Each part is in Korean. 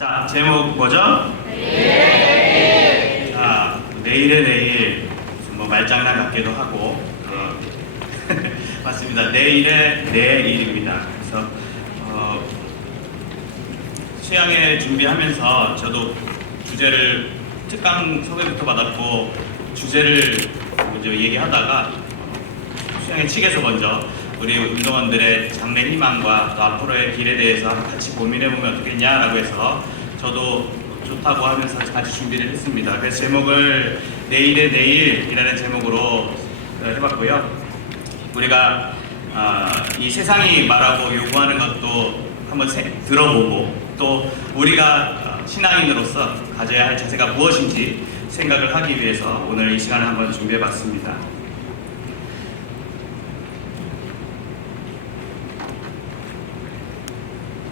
자, 제목 뭐죠? 자, 내일의 내일, 뭐 말장난 같기도 하고, 맞습니다. 내일의 내일입니다. 그래서 수양회 준비하면서 저도 주제를 특강 소개부터 받았고 주제를 먼저 얘기하다가 수양회 측에서 먼저 우리 운동원들의 장래 희망과 또 앞으로의 길에 대해서 같이 고민해보면 어떻겠냐라고 해서 저도 좋다고 하면서 같이 준비를 했습니다. 그래서 제목을 내일의 내일이라는 제목으로 해봤고요. 우리가 이 세상이 말하고 요구하는 것도 한번 들어보고 또 우리가 신앙인으로서 가져야 할 자세가 무엇인지 생각을 하기 위해서 오늘 이 시간을 한번 준비해봤습니다.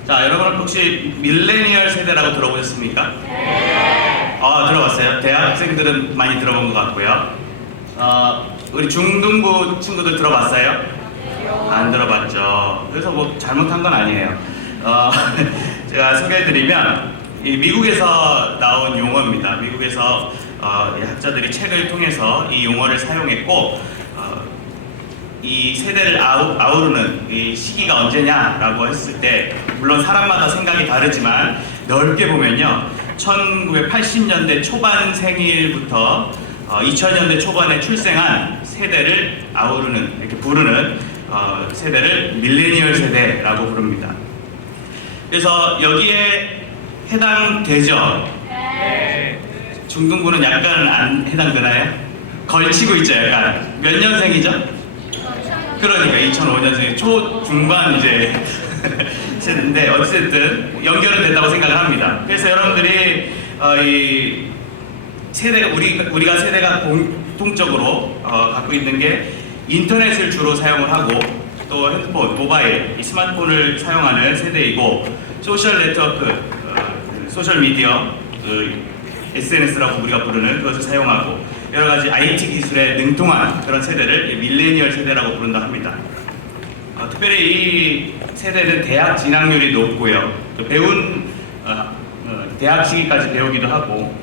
자, 여러분 혹시 밀레니얼 세대라고 들어보셨습니까? 네. 들어봤어요. 대학생들은 많이 들어본 것 같고요. 우리 중등부 친구들 들어봤어요? 안 들어봤죠. 그래서 뭐 잘못한 건 아니에요. 제가 소개해드리면 이 미국에서 나온 용어입니다. 미국에서 학자들이 책을 통해서 이 용어를 사용했고 이 세대를 아우르는 이 시기가 언제냐라고 했을 때 물론 사람마다 생각이 다르지만 넓게 보면요 1980년대 초반 생일부터 2000년대 초반에 출생한 세대를 아우르는 이렇게 부르는 세대를 밀레니얼 세대라고 부릅니다. 그래서 여기에 해당되죠? 네. 중등부는 약간 안 해당되나요? 걸치고 있죠 약간. 몇 년생이죠? 그러니까 2005년생 초중반 이제 세대인데 어쨌든 연결은 된다고 생각을 합니다. 그래서 여러분들이 이 세대가 우리가 세대가 공통적으로 갖고 있는 게 인터넷을 주로 사용을 하고 또 핸드폰, 모바일, 이 스마트폰을 사용하는 세대이고 소셜 네트워크, 소셜 미디어, SNS라고 우리가 부르는 그것을 사용하고 여러 가지 IT 기술에 능통한 그런 세대를 밀레니얼 세대라고 부른다 합니다. 특별히 이 세대는 대학 진학률이 높고요. 또 배운 대학 시기까지 배우기도 하고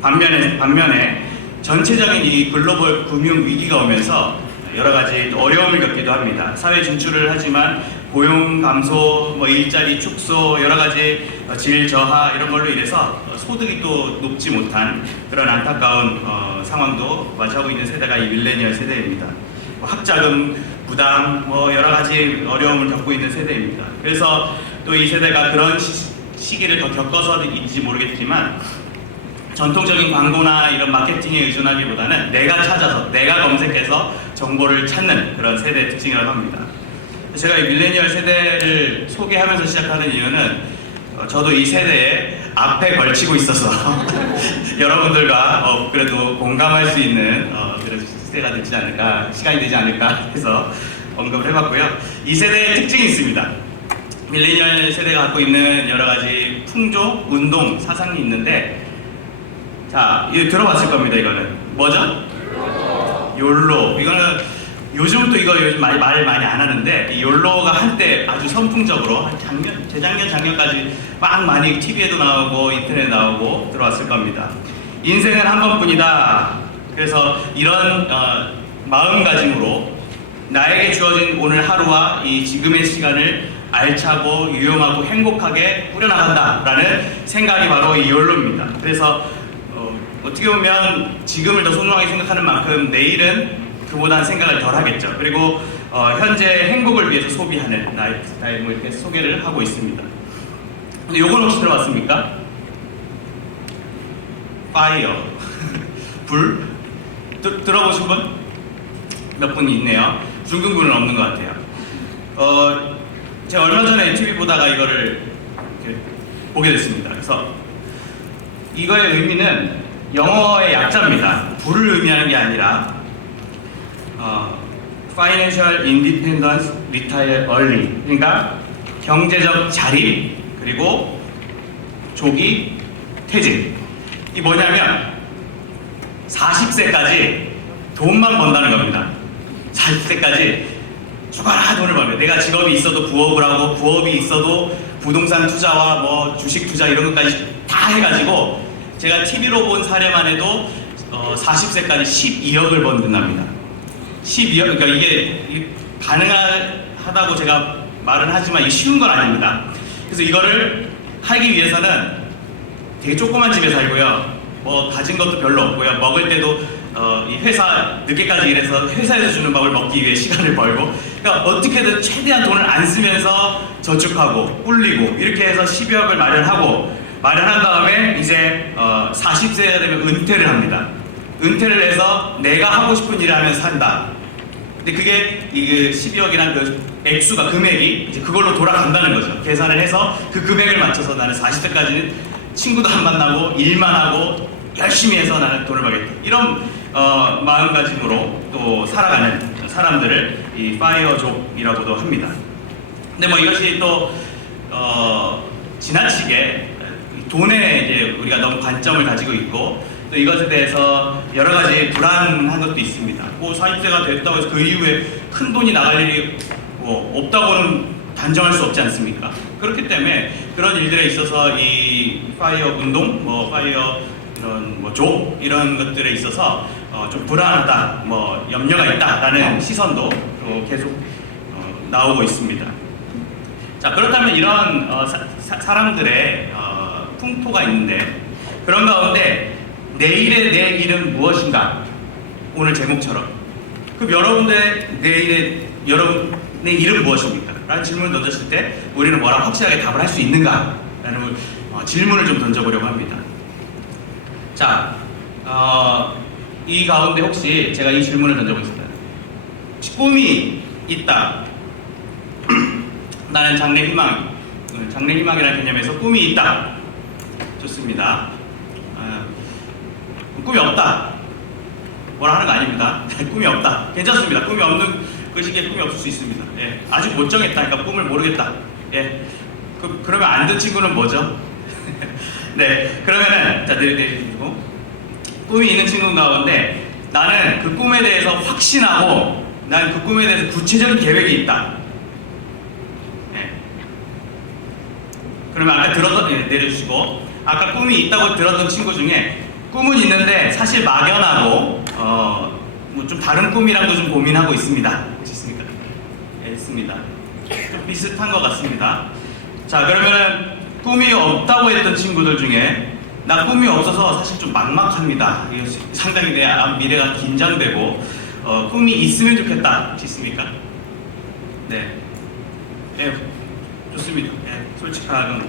반면에 전체적인 이 글로벌 금융 위기가 오면서 여러 가지 어려움을 겪기도 합니다. 사회 진출을 하지만 고용 감소, 일자리 축소, 여러 가지 질 저하 이런 걸로 인해서 소득이 또 높지 못한 그런 안타까운 상황도 맞이하고 있는 세대가 이 밀레니얼 세대입니다. 학자금 부담, 여러 가지 어려움을 겪고 있는 세대입니다. 그래서 또 이 세대가 그런 시기를 더 겪어서인지 모르겠지만 전통적인 광고나 이런 마케팅에 의존하기보다는 내가 찾아서, 내가 검색해서 정보를 찾는 그런 세대의 특징이라고 합니다. 제가 이 밀레니얼 세대를 소개하면서 시작하는 이유는 저도 이 세대에 앞에 걸치고 있어서 여러분들과 그래도 공감할 수 있는 그런 시대가 되지 않을까, 시간이 되지 않을까 해서 언급을 해봤고요. 이 세대의 특징이 있습니다. 밀레니얼 세대가 갖고 있는 여러 가지 풍조, 운동, 사상이 있는데 자, 이거 들어봤을 겁니다. 이거는 뭐죠? 욜로. 이거는 요즘 또 이거 요즘 말을 많이 안 하는데 이 욜로가 한때 아주 선풍적으로 한 작년까지 막 많이 TV에도 나오고 인터넷에 나오고 들어왔을 겁니다. 인생은 한 번뿐이다. 그래서 이런 마음가짐으로 나에게 주어진 오늘 하루와 이 지금의 시간을 알차고 유용하고 행복하게 꾸려나간다라는 생각이 바로 이 욜로입니다. 그래서 어떻게 보면 지금을 더 소중하게 생각하는 만큼 내일은 그보다는 생각을 덜 하겠죠. 그리고 현재 행복을 위해서 소비하는 라이프 스타일 이렇게 소개를 하고 있습니다. 근데 요건 혹시 들어봤습니까? 파이어 불? 들어보신 분? 몇 분 있네요. 중등부는 없는 것 같아요. 제가 얼마 전에 TV 보다가 이거를 이렇게 보게 됐습니다. 그래서 이거의 의미는 영어의 약자입니다. 불을 의미하는 게 아니라 Financial Independence Retire Early, 그러니까 경제적 자립 그리고 조기 퇴직. 이 뭐냐면 40세까지 돈만 번다는 겁니다. 40세까지 죽어라 돈을 벌면 내가 직업이 있어도 부업을 하고 부업이 있어도 부동산 투자와 뭐 주식 투자 이런 것까지 다 해가지고 제가 TV로 본 사례만 해도 40세까지 12억을 번든답니다. 12억, 그러니까 이게 가능하다고 제가 말은 하지만 이게 쉬운 건 아닙니다. 그래서 이거를 하기 위해서는 되게 조그만 집에 살고요. 뭐 가진 것도 별로 없고요. 먹을 때도 이 회사 늦게까지 일해서 회사에서 주는 밥을 먹기 위해 시간을 벌고, 그러니까 어떻게든 최대한 돈을 안 쓰면서 저축하고 불리고 이렇게 해서 12억을 마련한 다음에 이제 40세가 되면 은퇴를 합니다. 은퇴를 해서 내가 하고 싶은 일을 하면서 산다. 근데 그게 이 12억이라는 그 액수가 금액이 이제 그걸로 돌아간다는 거죠. 계산을 해서 그 금액을 맞춰서 나는 40세까지는 친구도 안 만나고 일만 하고 열심히 해서 나는 돈을 벌겠다. 이런 마음가짐으로 또 살아가는 사람들을 이 파이어족이라고도 합니다. 근데 뭐 이것이 또 지나치게 돈에 이제 우리가 너무 관점을 가지고 있고 또 이것에 대해서 여러 가지 불안한 것도 있습니다. 뭐 40세가 됐다고 해서 그 이후에 큰 돈이 나갈 일이 뭐 없다고는 단정할 수 없지 않습니까? 그렇기 때문에 그런 일들에 있어서 이 파이어 운동, 뭐 파이어 이런 뭐 족 이런 것들에 있어서 좀 불안하다, 뭐 염려가 있다라는 시선도 또 계속 나오고 있습니다. 자, 그렇다면 이런 사람들의 풍토가 있는데 그런 가운데 내일의 내 일은 무엇인가? 오늘 제목처럼 그럼 여러분의 일은 무엇입니까? 라는 질문을 던졌을 때 우리는 뭐라고 확실하게 답을 할 수 있는가? 라는 질문을 좀 던져보려고 합니다. 자, 이 가운데 혹시 제가 이 질문을 던져보겠습니다. 꿈이 있다. 나는 장래 희망이라는 개념에서 꿈이 있다. 좋습니다. 꿈이 없다. 뭐라 하는 거 아닙니다. 꿈이 없다. 괜찮습니다. 꿈이 없는 그 시기에 꿈이 없을 수 있습니다. 예. 아직 못 정했다. 그러니까 꿈을 모르겠다. 예. 그러면 안 된 친구는 뭐죠? 네. 그러면은, 자, 내리고. 꿈이 있는 친구 가운데 나는 그 꿈에 대해서 확신하고 나는 그 꿈에 대해서 구체적인 계획이 있다. 예. 그러면 아까 내려주시고. 아까 꿈이 있다고 들었던 친구 중에 꿈은 있는데 사실 막연하고 뭐 좀 다른 꿈이랑도 좀 고민하고 있습니다. 있습니까? 네, 있습니다. 좀 비슷한 것 같습니다. 자, 그러면은 꿈이 없다고 했던 친구들 중에 나 꿈이 없어서 사실 좀 막막합니다. 상당히 내 미래가 긴장되고 꿈이 있으면 좋겠다. 있습니까? 네. 네, 좋습니다. 네, 솔직한.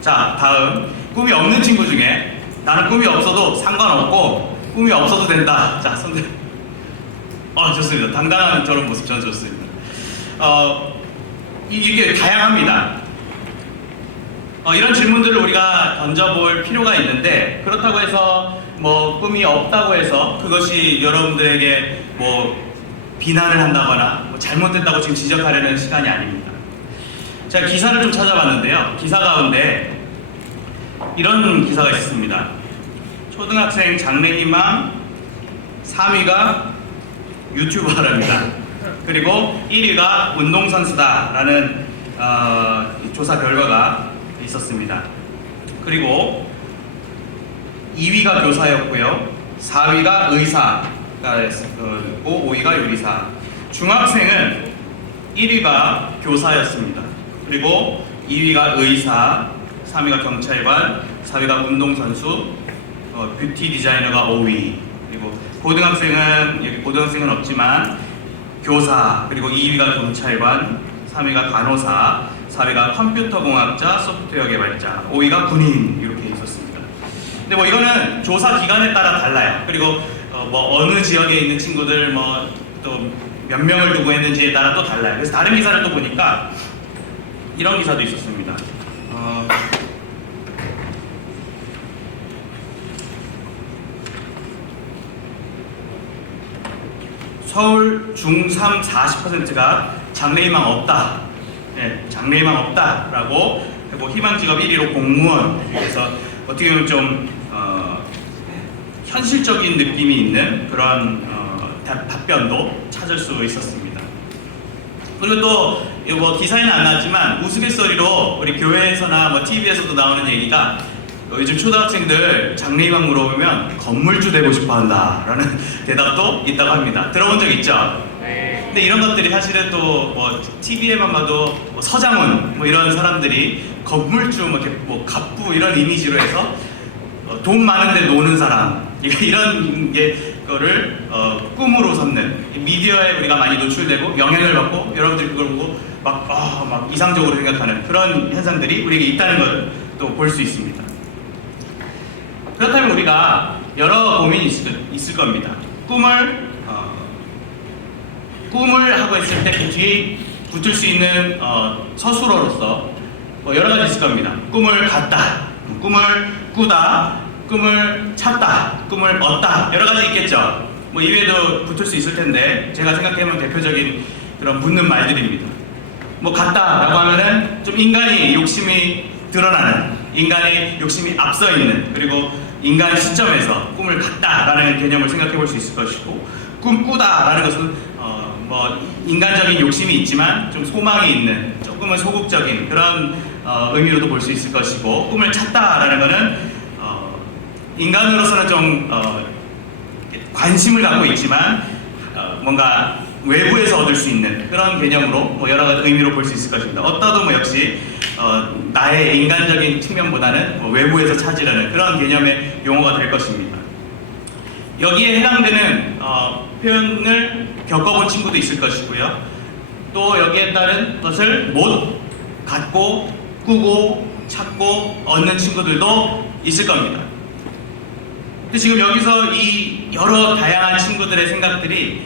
자, 다음 꿈이 없는 친구 중에 나는 꿈이 없어도 상관없고 꿈이 없어도 된다. 자, 손들. 좋습니다. 당당한 저런 모습 저는 좋습니다. 이게 다양합니다. 이런 질문들을 우리가 던져볼 필요가 있는데 그렇다고 해서 뭐 꿈이 없다고 해서 그것이 여러분들에게 뭐 비난을 한다거나 뭐 잘못됐다고 지금 지적하려는 시간이 아닙니다. 제가 기사를 좀 찾아봤는데요. 기사 가운데 이런 기사가 있습니다. 초등학생 장래희망 3위가 유튜버랍니다. 그리고 1위가 운동선수다라는 조사 결과가 있었습니다. 그리고 2위가 교사였고요. 4위가 의사가 였고 5위가 요리사. 중학생은 1위가 교사였습니다. 그리고 2위가 의사, 3위가 경찰관, 4위가 운동선수, 뷰티 디자이너가 5위. 그리고 고등학생은 여기 고등학생은 없지만 교사, 그리고 2위가 경찰관, 3위가 간호사, 4위가 컴퓨터공학자, 소프트웨어 개발자, 5위가 군인 이렇게 있었습니다. 근데 뭐 이거는 조사 기간에 따라 달라요. 그리고 뭐 어느 지역에 있는 친구들 뭐 또 몇 명을 두고 했는지에 따라 또 달라요. 그래서 다른 기사를 또 보니까 이런 기사도 있었습니다. 서울 중3 40%가 장래희망 없다. 네, 장래희망 없다라고 그리고 희망직업 1위로 공무원. 그래서 어떻게 보면 좀 현실적인 느낌이 있는 그런 답변도 찾을 수 있었습니다. 그리고 또 뭐 기사에는 안 나왔지만 우스갯소리로 우리 교회에서나 뭐 TV에서도 나오는 얘기가 요즘 초등학생들 장래희망 물어보면 건물주 되고 싶어 한다라는 대답도 있다고 합니다. 들어본 적 있죠? 네. 근데 이런 것들이 사실은 또 뭐 TV에만 봐도 뭐 서장훈 뭐 이런 사람들이 건물주 뭐 이렇게 뭐 갑부 이런 이미지로 해서 돈 많은데 노는 사람 이런 거를 꿈으로 삼는 미디어에 우리가 많이 노출되고 영향을 받고 여러분들이 그걸 보고 막 이상적으로 생각하는 그런 현상들이 우리에게 있다는 걸 또 볼 수 있습니다. 그렇다면 우리가 여러 고민이 있을 겁니다. 꿈을 하고 있을 때 그 뒤에 붙을 수 있는 서술어로서 뭐 여러 가지 있을 겁니다. 꿈을 갖다, 꿈을 꾸다, 꿈을 찾다, 꿈을 얻다 여러 가지 있겠죠. 뭐 이외에도 붙을 수 있을 텐데 제가 생각해보면 대표적인 그런 붙는 말들입니다. 뭐 갖다라고 하면은 좀 인간이 욕심이 드러나는, 인간의 욕심이 앞서 있는, 그리고 인간 시점에서 꿈을 갖다라는 개념을 생각해 볼 수 있을 것이고, 꿈 꾸다라는 것은 뭐 인간적인 욕심이 있지만 좀 소망이 있는, 조금은 소극적인 그런 의미로도 볼 수 있을 것이고, 꿈을 찾다라는 것은 인간으로서는 좀 관심을 갖고 있지만 뭔가 외부에서 얻을 수 있는 그런 개념으로 뭐 여러 가지 의미로 볼 수 있을 것입니다. 얻다도 뭐 역시 나의 인간적인 측면보다는 뭐 외부에서 찾으려는 그런 개념의 용어가 될 것입니다. 여기에 해당되는 표현을 겪어본 친구도 있을 것이고요. 또 여기에 따른 것을 못 갖고 꾸고 찾고 얻는 친구들도 있을 겁니다. 근데 지금 여기서 이 여러 다양한 친구들의 생각들이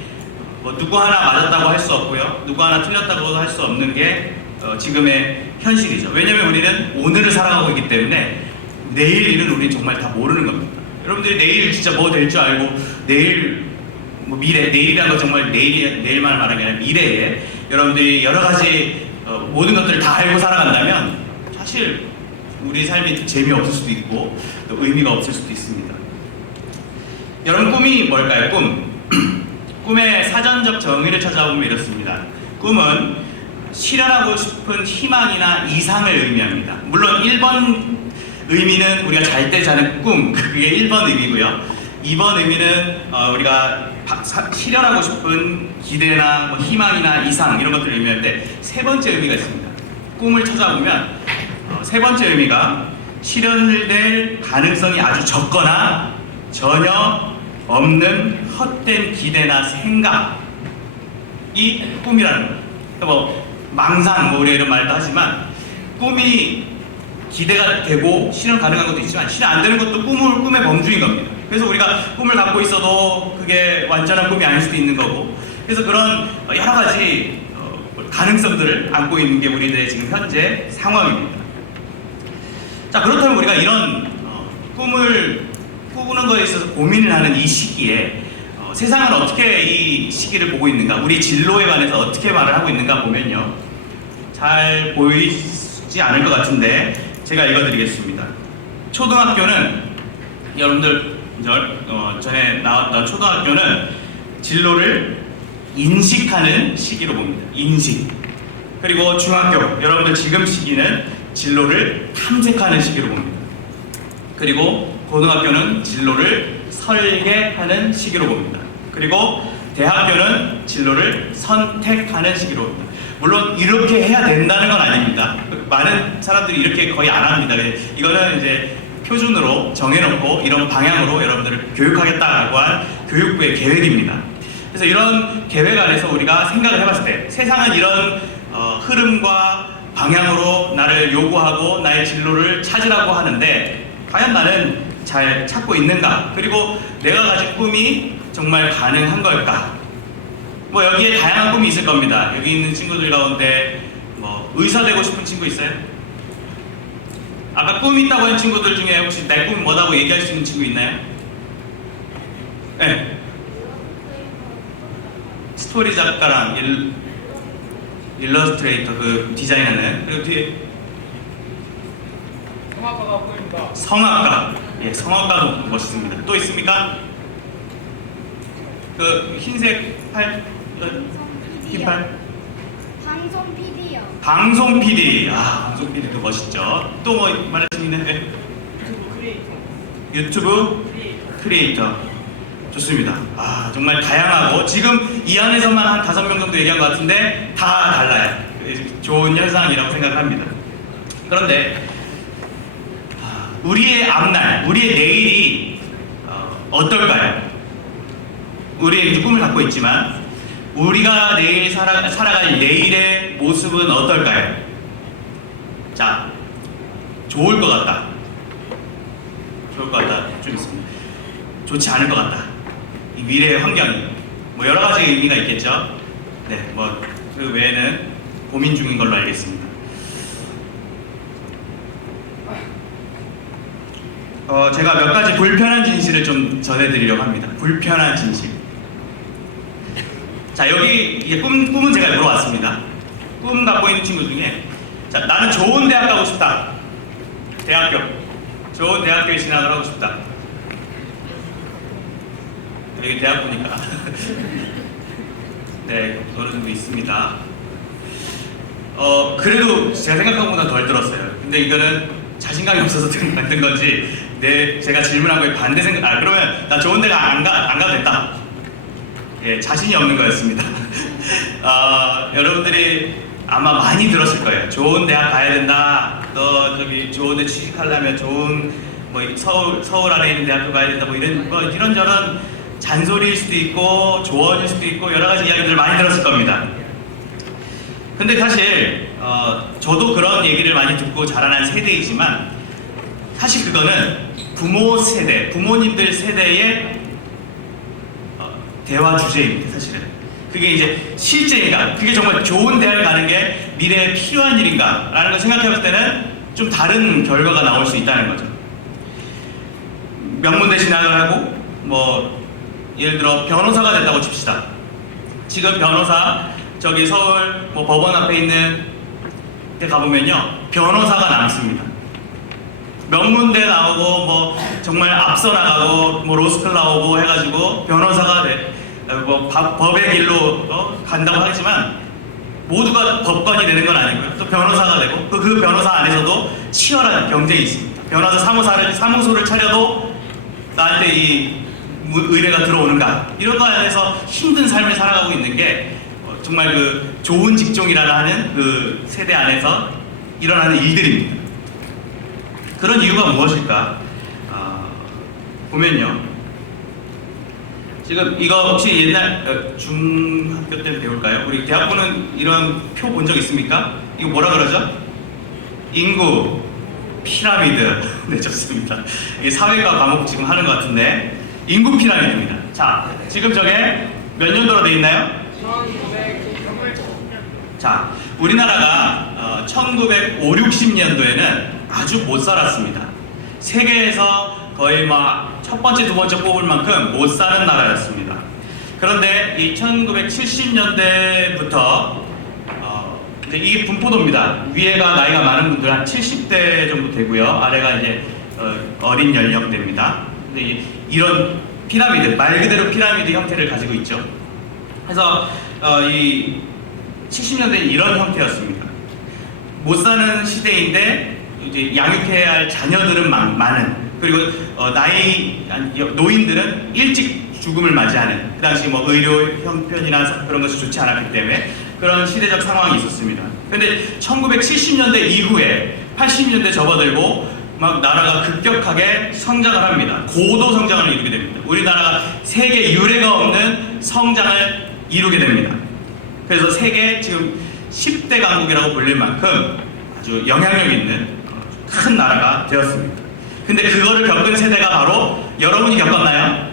뭐 누구 하나 맞았다고 할 수 없고요, 누구 하나 틀렸다고 할 수 없는 게 지금의 현실이죠. 왜냐면 우리는 오늘을 살아가고 있기 때문에 내일 일은 우리 정말 다 모르는 겁니다. 여러분들이 내일 진짜 뭐 될 줄 알고 내일 뭐 미래, 내일이라는 건 정말 내일만 말하는 게 아니라 미래에 여러분들이 여러 가지 모든 것들을 다 알고 살아간다면 사실 우리 삶이 재미없을 수도 있고 또 의미가 없을 수도 있습니다. 여러분, 꿈이 뭘까요? 꿈의 사전적 정의를 찾아보면 이렇습니다. 꿈은 실현하고 싶은 희망이나 이상을 의미합니다. 물론 1번 의미는 우리가 잘 때 자는 꿈, 그게 1번 의미고요. 2번 의미는 우리가 실현하고 싶은 기대나 뭐 희망이나 이상 이런 것들을 의미하는데, 세 번째 의미가 있습니다. 꿈을 찾아보면 세 번째 의미가 실현될 가능성이 아주 적거나 전혀 없는 헛된 기대나 생각이 꿈이라는 거예요. 뭐 망상 뭐 우리 이런 말도 하지만 꿈이 기대가 되고 실현 가능한 것도 있지만 실현 안 되는 것도 꿈의 범주인 겁니다. 그래서 우리가 꿈을 갖고 있어도 그게 완전한 꿈이 아닐 수도 있는 거고, 그래서 그런 여러 가지 가능성들을 안고 있는 게 우리들의 지금 현재 상황입니다. 자, 그렇다면 우리가 이런 꿈을 꾸는 것에 있어서 고민을 하는 이 시기에 세상은 어떻게 이 시기를 보고 있는가, 우리 진로에 관해서 어떻게 말을 하고 있는가 보면요, 잘 보이지 않을 것 같은데 제가 읽어드리겠습니다. 초등학교는 여러분들 전에 나왔던 초등학교는 진로를 인식하는 시기로 봅니다. 인식. 그리고 중학교, 여러분들 지금 시기는 진로를 탐색하는 시기로 봅니다. 그리고 고등학교는 진로를 설계하는 시기로 봅니다. 그리고 대학교는 진로를 선택하는 시기로 봅니다. 물론 이렇게 해야 된다는 건 아닙니다. 많은 사람들이 이렇게 거의 안 합니다. 이거는 이제 표준으로 정해놓고 이런 방향으로 여러분들을 교육하겠다라고 한 교육부의 계획입니다. 그래서 이런 계획 안에서 우리가 생각을 해봤을 때 세상은 이런 흐름과 방향으로 나를 요구하고 나의 진로를 찾으라고 하는데 과연 나는 잘 찾고 있는가? 그리고 내가 가진 꿈이 정말 가능한 걸까? 뭐 여기에 다양한 꿈이 있을 겁니다. 여기 있는 친구들 가운데 뭐 의사 되고 싶은 친구 있어요? 아까 꿈이 있다고 한 친구들 중에 혹시 내 꿈이 뭐라고 얘기할 수 있는 친구 있나요? 네. 스토리 작가랑 일러스트레이터 그 디자인하는, 그리고 뒤에 성악가가 보입니다. 성악가. 예, 성악가도 멋있습니다. 또 있습니까? 그 흰색 팔, 흰팔? 방송 PD요. 방송 PD. 아, 방송 PD도 멋있죠. 또 뭐 말할 수 있는? 네. 유튜브 크리에이터. 좋습니다. 아, 정말 다양하고 지금 이 안에서만 한 5명 정도 얘기한 것 같은데 다 달라요. 좋은 현상이라고 생각합니다. 그런데 우리의 앞날, 우리의 내일이 어떨까요? 우리의 이제 꿈을 갖고 있지만 우리가 내일 살아갈 내일의 모습은 어떨까요? 자, 좋을 것 같다. 좋을 것 같다. 좀 있습니다. 좋지 않을 것 같다. 이 미래의 환경이 뭐 여러 가지 의미가 있겠죠. 네, 뭐 그 외에는 고민 중인 걸로 알겠습니다. 제가 몇 가지 불편한 진실을 좀 전해드리려고 합니다. 불편한 진실. 자, 여기 이게 꿈은 제가 물어봤습니다. 꿈 갖고 있는 친구 중에, 자, 나는 좋은 대학 가고 싶다. 대학교. 좋은 대학교에 진학을 하고 싶다. 여기 대학 보니까. 네, 어느 정도 있습니다. 그래도 제가 생각한 것보다 덜 들었어요. 근데 이거는 자신감이 없어서 만든 건지, 제가 질문한 거에 반대 생각, 그러면 나 좋은 데가 안 가도 된다. 예, 자신이 없는 거였습니다. 여러분들이 아마 많이 들었을 거예요. 좋은 대학 가야 된다. 너 저기 좋은 데 취직하려면 좋은 뭐 서울 안에 있는 대학교 가야 된다. 뭐 이런저런 잔소리일 수도 있고 조언일 수도 있고 여러 가지 이야기들을 많이 들었을 겁니다. 근데 사실 저도 그런 얘기를 많이 듣고 자라난 세대이지만 사실 그거는 부모 세대, 부모님들 세대의 대화 주제입니다. 사실은 그게 이제 실제인가, 그게 정말 좋은 대학을 가는 게 미래에 필요한 일인가 라는 걸 생각해볼 때는 좀 다른 결과가 나올 수 있다는 거죠. 명문대 진학을 하고 뭐 예를 들어 변호사가 됐다고 칩시다. 지금 변호사 저기 서울 뭐 법원 앞에 있는 데 가보면요, 변호사가 남습니다. 명문대 나오고 뭐 정말 앞서 나가고 뭐 로스쿨 나오고 해가지고 변호사가 뭐 법의 길로 간다고 하지만 모두가 법관이 되는 건 아니고요. 또 변호사가 되고 그 변호사 안에서도 치열한 경쟁이 있습니다. 변호사 사무소를 차려도 나한테 이 의뢰가 들어오는가, 이런 거 안에서 힘든 삶을 살아가고 있는 게 정말 그 좋은 직종이라는 그 세대 안에서 일어나는 일들입니다. 그런 이유가 무엇일까? 보면요, 지금 이거 혹시 옛날 중학교 때 배울까요? 우리 대학부는 이런 표 본 적 있습니까? 이거 뭐라 그러죠? 인구 피라미드. 네, 좋습니다. 이게 사회과 과목 지금 하는 것 같은데 인구 피라미드입니다. 자, 지금 저게 몇 년도로 돼 있나요? 1900. 자, 우리나라가 1950, 60년도에는 아주 못 살았습니다. 세계에서 거의 막 첫 번째, 두 번째 뽑을 만큼 못 사는 나라였습니다. 그런데 이 1970년대부터 이제 이게 분포도입니다. 위에가 나이가 많은 분들 한 70대 정도 되고요. 아래가 이제 어린 연령대입니다. 근데 이런 피라미드, 말 그대로 피라미드 형태를 가지고 있죠. 그래서 이 70년대는 이런 형태였습니다. 못 사는 시대인데 이제 양육해야 할 자녀들은 많은, 그리고 노인들은 일찍 죽음을 맞이하는, 그 당시 뭐 의료 형편이나 그런 것이 좋지 않았기 때문에 그런 시대적 상황이 있었습니다. 근데 1970년대 이후에 80년대 접어들고 막 나라가 급격하게 성장을 합니다. 고도 성장을 이루게 됩니다. 우리나라가 세계 유례가 없는 성장을 이루게 됩니다. 그래서 세계 지금 10대 강국이라고 불릴 만큼 아주 영향력 있는 큰 나라가 되었습니다. 근데 그거를 겪은 세대가 바로 여러분이 겪었나요?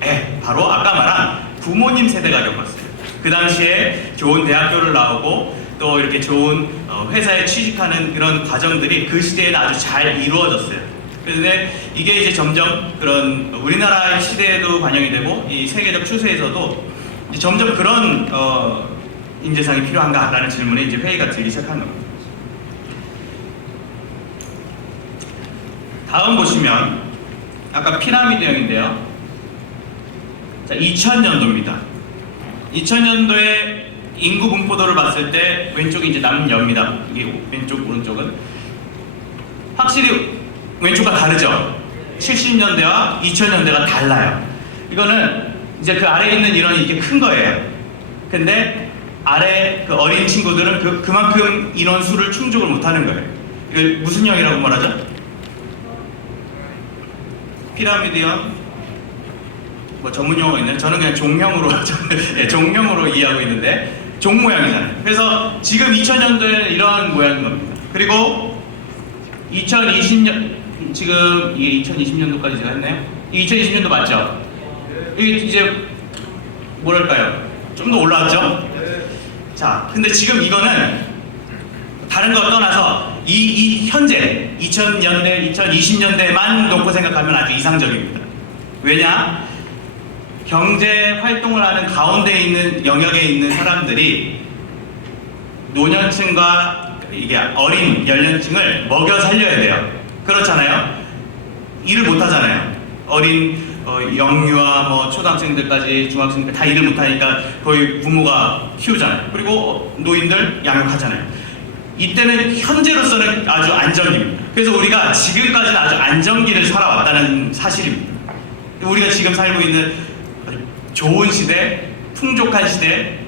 네, 바로 아까 말한 부모님 세대가 겪었어요. 그 당시에 좋은 대학교를 나오고 또 이렇게 좋은 회사에 취직하는 그런 과정들이 그 시대에는 아주 잘 이루어졌어요. 그런데 이게 이제 점점 그런 우리나라의 시대에도 반영이 되고 이 세계적 추세에서도 이제 점점 그런 인재상이 필요한가라는 질문에 이제 회의가 들기 시작한 겁니다. 다음 보시면 아까 피라미드형인데요. 자, 2000년도입니다. 2000년도에 인구 분포도를 봤을 때 왼쪽이 이제 남녀입니다. 이게 왼쪽 오른쪽은 확실히 왼쪽과 다르죠. 70년대와 2000년대가 달라요. 이거는 이제 그 아래에 있는 인원이 이렇게 큰 거예요. 근데 아래 그 어린 친구들은 그만큼 인원수를 충족을 못하는 거예요. 이걸 무슨 형이라고 말하죠? 피라미드형? 뭐 전문 용어가 있나요? 저는 그냥 종형으로 예, 종형으로 이해하고 있는데 종 모양이잖아요. 그래서 지금 2000년도에는 이런 모양인 겁니다. 그리고 2020년 지금 이게 2020년도까지 제가 했나요? 이 2020년도 맞죠? 이게 이제 뭐랄까요? 좀 더 올라왔죠? 자, 근데 지금 이거는 다른 거 떠나서 이 현재 2000년대, 2020년대만 놓고 생각하면 아주 이상적입니다. 왜냐? 경제 활동을 하는 가운데 있는 영역에 있는 사람들이 노년층과 이게 어린 연령층을 먹여 살려야 돼요. 그렇잖아요. 일을 못 하잖아요. 어린 영유아 뭐 초등학생들까지 중학생들 다 일을 못 하니까 거의 부모가 키우잖아요. 그리고 노인들 양육하잖아요. 이때는 현재로서는 아주 안정기입니다. 그래서 우리가 지금까지는 아주 안정기를 살아왔다는 사실입니다. 우리가 지금 살고 있는 좋은 시대, 풍족한 시대,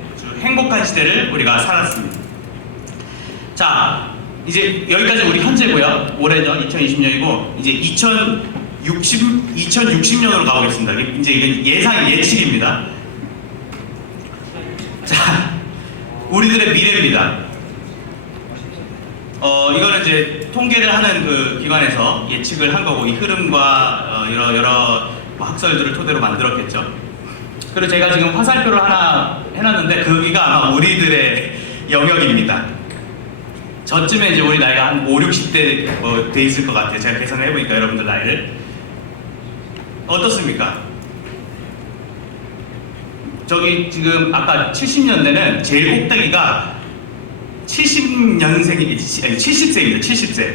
행복한 시대를 우리가 살았습니다. 자, 이제 여기까지 우리 현재고요. 올해죠. 2020년이고 이제 2060년으로 가보겠습니다. 이제 이건 예측입니다. 자, 우리들의 미래입니다. 이거는 이제 통계를 하는 그 기관에서 예측을 한 거고 이 흐름과 여러 학설들을 토대로 만들었겠죠. 그리고 제가 지금 화살표를 하나 해놨는데 거기가 아마 우리들의 영역입니다. 저쯤에 이제 우리 나이가 한 5, 60대 돼 있을 것 같아요. 제가 계산을 해보니까 여러분들 나이를. 어떻습니까? 저기 지금 아까 70년대는 제일 꼭대기가 70년생이, 70세입니다. 70세.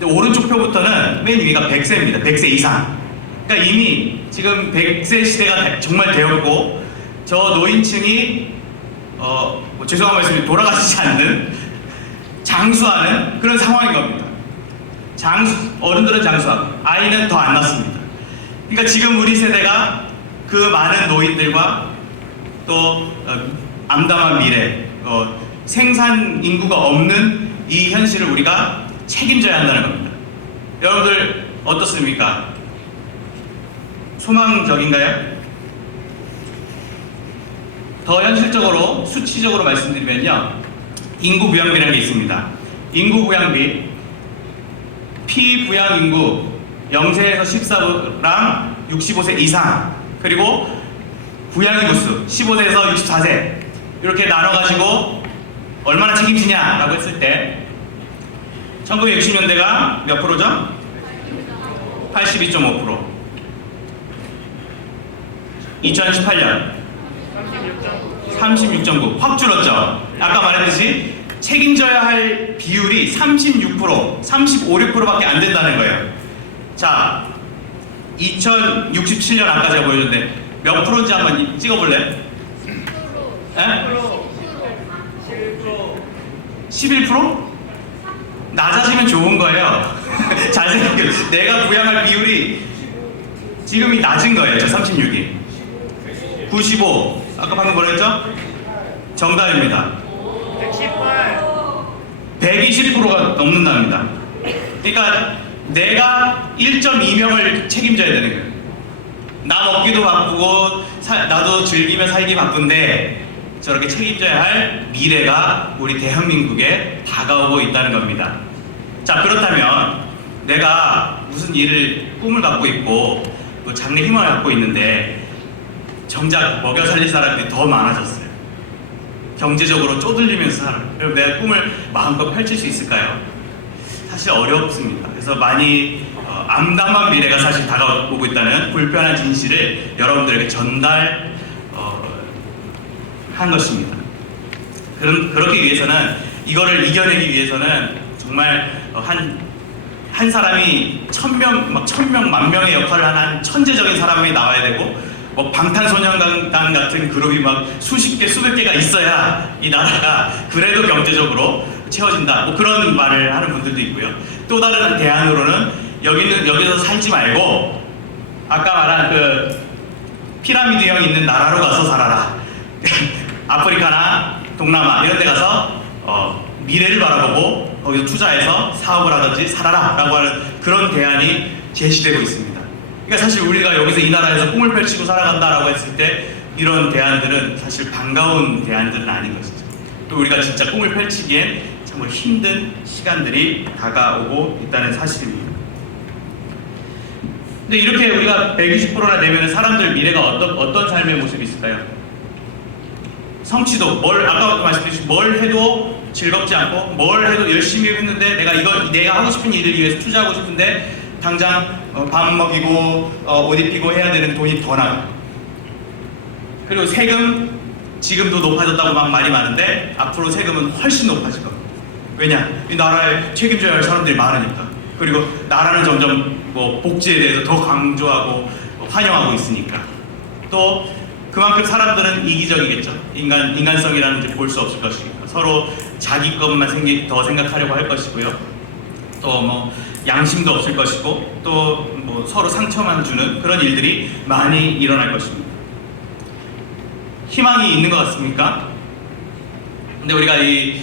근데 오른쪽 표부터는 맨 위가 100세입니다. 100세 이상. 그러니까 이미 지금 100세 시대가 정말 되었고 저 노인층이 뭐 죄송한 말씀이 돌아가시지 않는 장수하는 그런 상황인 겁니다. 어른들은 장수하고 아이는 더 안 낳습니다. 그러니까 지금 우리 세대가 그 많은 노인들과 또 암담한 미래, 생산 인구가 없는 이 현실을 우리가 책임져야 한다는 겁니다. 여러분들 어떻습니까? 소망적인가요? 더 현실적으로 수치적으로 말씀드리면요, 인구 부양비라는 게 있습니다. 인구 부양비, 피부양 인구 0세에서 14랑 65세 이상, 그리고 부양 인구수 15세에서 64세 이렇게 나눠가지고 얼마나 책임지냐라고 했을 때 1960년대가 몇 프로죠? 82.5%. 2018년 36.9%. 확 줄었죠. 아까 말했듯이 책임져야 할 비율이 36%, 35, 6%밖에 안 된다는 거예요. 자, 2067년 아까 제가 보여줬는데 몇 프로인지 한번 찍어볼래? 11%? 낮아지면 좋은 거예요. 잘 생각해요. 내가 부양할 비율이 지금이 낮은 거예요. 저 36이. 95. 아까 방금 뭐라 했죠? 정답입니다. 120%가 넘는답니다. 그러니까 내가 1.2명을 책임져야 되는 거예요. 나 먹기도 바쁘고 나도 즐기며 살기 바쁜데 저렇게 책임져야 할 미래가 우리 대한민국에 다가오고 있다는 겁니다. 자, 그렇다면 내가 무슨 꿈을 갖고 있고 또 장래 희망을 갖고 있는데 정작 먹여 살릴 사람들이 더 많아졌어요. 경제적으로 쪼들리면서 살아요. 그럼 내가 꿈을 마음껏 펼칠 수 있을까요? 사실 어렵습니다. 그래서 많이 암담한 미래가 사실 다가오고 있다는 불편한 진실을 여러분들에게 전달한 것입니다. 그렇기 위해서는, 이거를 이겨내기 위해서는 정말 한 사람이 천명, 만 명의 역할을 하는 천재적인 사람이 나와야 되고, 뭐 방탄소년단 같은 그룹이 막 수십 개, 수백 개가 있어야 이 나라가 그래도 경제적으로 채워진다. 뭐 그런 말을 하는 분들도 있고요. 또 다른 대안으로는 여기서 살지 말고 아까 말한 그 피라미드형 있는 나라로 가서 살아라. 아프리카나 동남아 이런 데 가서 미래를 바라보고 거기서 투자해서 사업을 하든지 살아라 라고 하는 그런 대안이 제시되고 있습니다. 그러니까 사실 우리가 여기서 이 나라에서 꿈을 펼치고 살아간다라고 했을 때 이런 대안들은 사실 반가운 대안들은 아닌 것이죠. 또 우리가 진짜 꿈을 펼치기엔 정말 힘든 시간들이 다가오고 있다는 사실입니다. 근데 이렇게 우리가 120%나 내면 사람들 미래가 어떤 삶의 모습이 있을까요? 성취도, 아까 말씀드렸듯이 뭘 해도 즐겁지 않고 뭘 해도 열심히 했는데 내가 하고 싶은 일을 위해서 투자하고 싶은데 당장 밥 먹이고 옷 입히고 해야 되는 돈이 더 나가. 그리고 세금 지금도 높아졌다고 막 말이 많은데 앞으로 세금은 훨씬 높아질 겁니다. 왜냐? 이 나라에 책임져야 할 사람들이 많으니까. 그리고 나라는 점점 뭐 복지에 대해서 더 강조하고 환영하고 있으니까. 또 그만큼 사람들은 이기적이겠죠. 인간성이라는 이제 볼 수 없을 것이니까. 서로 자기 것만 더 생각하려고 할 것이고요. 또 뭐 양심도 없을 것이고 또 뭐 서로 상처만 주는 그런 일들이 많이 일어날 것입니다. 희망이 있는 것 같습니까? 근데 우리가 이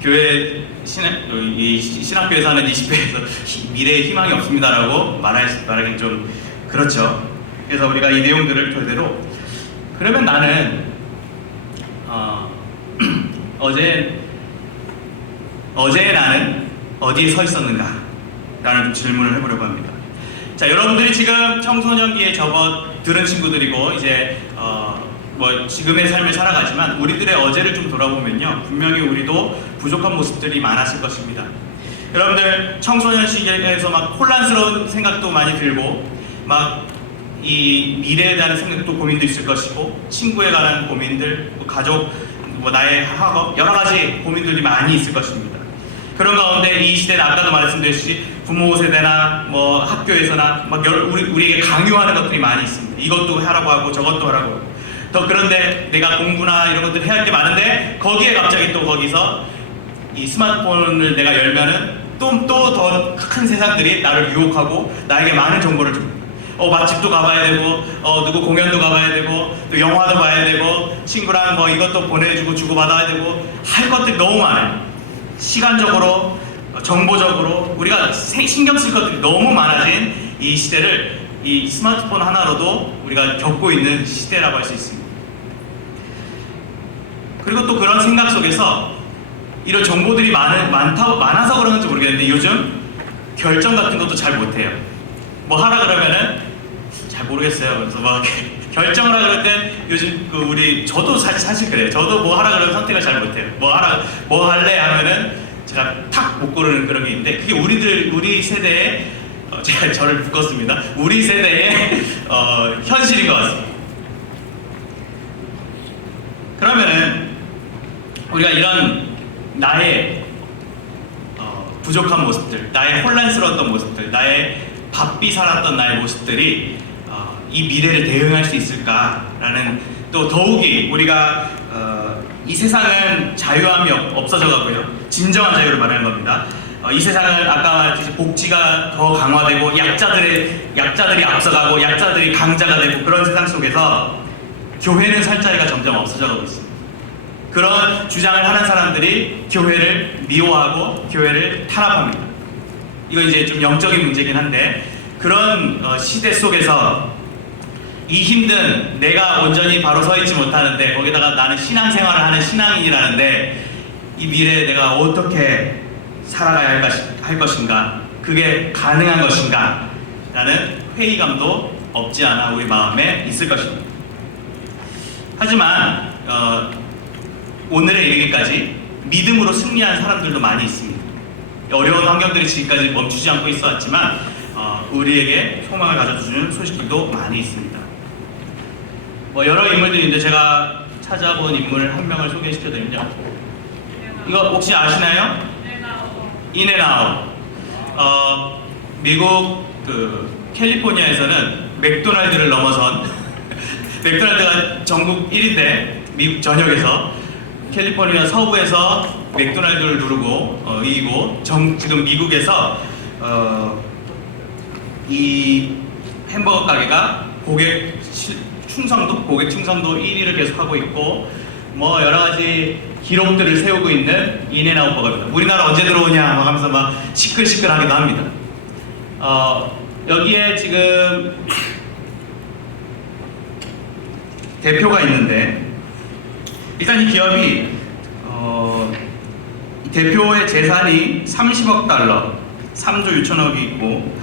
교회 신학교에서 하는 20회에서 미래에 희망이 없습니다라고 말하기는 좀 그렇죠. 그래서 우리가 이 내용들을 토대로 그러면 나는 어제 나는 어디에 서 있었는가? 라는 질문을 해보려고 합니다. 자, 여러분들이 지금 청소년기에 접어들은 친구들이고 이제 뭐 지금의 삶을 살아가지만 우리들의 어제를 좀 돌아보면요, 분명히 우리도 부족한 모습들이 많았을 것입니다. 여러분들 청소년 시기에서 막 혼란스러운 생각도 많이 들고 막 이 미래에 대한 생각도 고민도 있을 것이고 친구에 관한 고민들, 뭐 가족, 뭐 나의 학업 여러 가지 고민들이 많이 있을 것입니다. 그런 가운데 이 시대는 아까도 말씀드렸듯이 부모 세대나 뭐 학교에서나 막 우리에게 강요하는 것들이 많이 있습니다. 이것도 하라고 하고 저것도 하라고 하고. 또 그런데 내가 공부나 이런 것들 해야 할 게 많은데 거기에 갑자기 또 거기서 이 스마트폰을 내가 열면은 또 더 큰 세상들이 나를 유혹하고 나에게 많은 정보를 줍니다. 맛집도 가봐야 되고 누구 공연도 가봐야 되고 또 영화도 봐야 되고 친구랑 뭐 이것도 보내주고 주고받아야 되고 할 것들이 너무 많아요. 시간적으로 정보적으로 우리가 신경 쓸 것들이 너무 많아진 이 시대를 이 스마트폰 하나로도 우리가 겪고 있는 시대라고 할 수 있습니다. 그리고 또 그런 생각 속에서 이런 정보들이 많아서 그러는지 모르겠는데 요즘 결정 같은 것도 잘 못해요. 뭐 하라 그러면은 잘 모르겠어요. 그래서 막 결정을 하라 그럴 때 요즘 저도 사실 그래요. 저도 뭐 하라 그러면 선택을 잘 못해요. 뭐 할래 하면은 제가 탁 못 고르는 그런 게 있는데 그게 우리 세대의 제가 저를 묶었습니다. 우리 세대의 현실인 것 같습니다. 그러면은 우리가 이런 나의 부족한 모습들, 나의 혼란스러웠던 모습들, 나의 바삐 살았던 나의 모습들이 이 미래를 대응할 수 있을까라는 또 더욱이 우리가 이 세상은 자유함이 없어져 가고요. 진정한 자유를 말하는 겁니다. 이 세상은 아까 말했듯이 복지가 더 강화되고 약자들이 앞서가고 약자들이 강자가 되고 그런 세상 속에서 교회는 살 자리가 점점 없어져 가고 있습니다. 그런 주장을 하는 사람들이 교회를 미워하고 교회를 탄압합니다. 이거 이제 좀 영적인 문제긴 한데 그런 시대 속에서 이 힘든 내가 온전히 바로 서 있지 못하는데 거기다가 나는 신앙생활을 하는 신앙인이라는데 이 미래에 내가 어떻게 살아가야 할 것인가, 그게 가능한 것인가 라는 회의감도 없지 않아 우리 마음에 있을 것입니다. 하지만 오늘에 이르기까지 믿음으로 승리한 사람들도 많이 있습니다. 어려운 환경들이 지금까지 멈추지 않고 있어 왔지만 우리에게 소망을 가져주는 소식들도 많이 있습니다. 뭐 여러 인물들이 있는데 제가 찾아본 인물 한 명을 소개시켜드리면요. 이거 혹시 아시나요? 인앤아웃. 미국 캘리포니아에서는 맥도날드를 넘어선 맥도날드가 전국 1위인데 미국 전역에서 캘리포니아 서부에서 맥도날드를 누르고 이기고 지금 미국에서 이 햄버거 가게가 고객 충성도 1위를 계속하고 있고 뭐 여러 가지 기록들을 세우고 있는 인앤아웃 버거입니다. 우리나라 언제 들어오냐 막 하면서 막 시끌시끌하기도 합니다. 여기에 지금 대표가 있는데 일단 이 기업이 이 대표의 재산이 30억 달러, 3조 6천억이 있고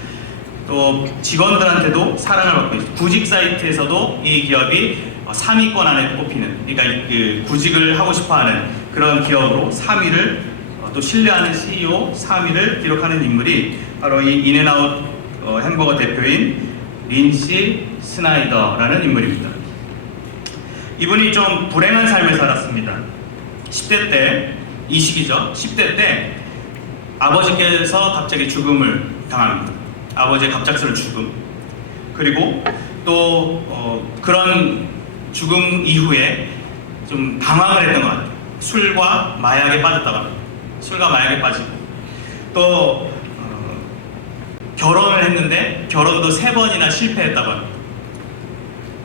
또 직원들한테도 사랑을 받고 있습니다. 구직 사이트에서도 이 기업이 3위권 안에 꼽히는, 그러니까 그 구직을 하고 싶어하는 그런 기업으로 3위를 또 신뢰하는 CEO 3위를 기록하는 인물이 바로 이 인앤아웃 햄버거 대표인 린시 스나이더라는 인물입니다. 이분이 좀 불행한 삶을 살았습니다. 10대 때, 이 시기죠. 10대 때 아버지께서 갑자기 죽음을 당합니다. 아버지의 갑작스러운 죽음. 그리고 또 그런 죽음 이후에 좀 방황을 했던 것 같아요. 술과 마약에 빠졌다고 합니다. 술과 마약에 빠지고 또 결혼을 했는데 결혼도 3번이나 실패했다고 합니다.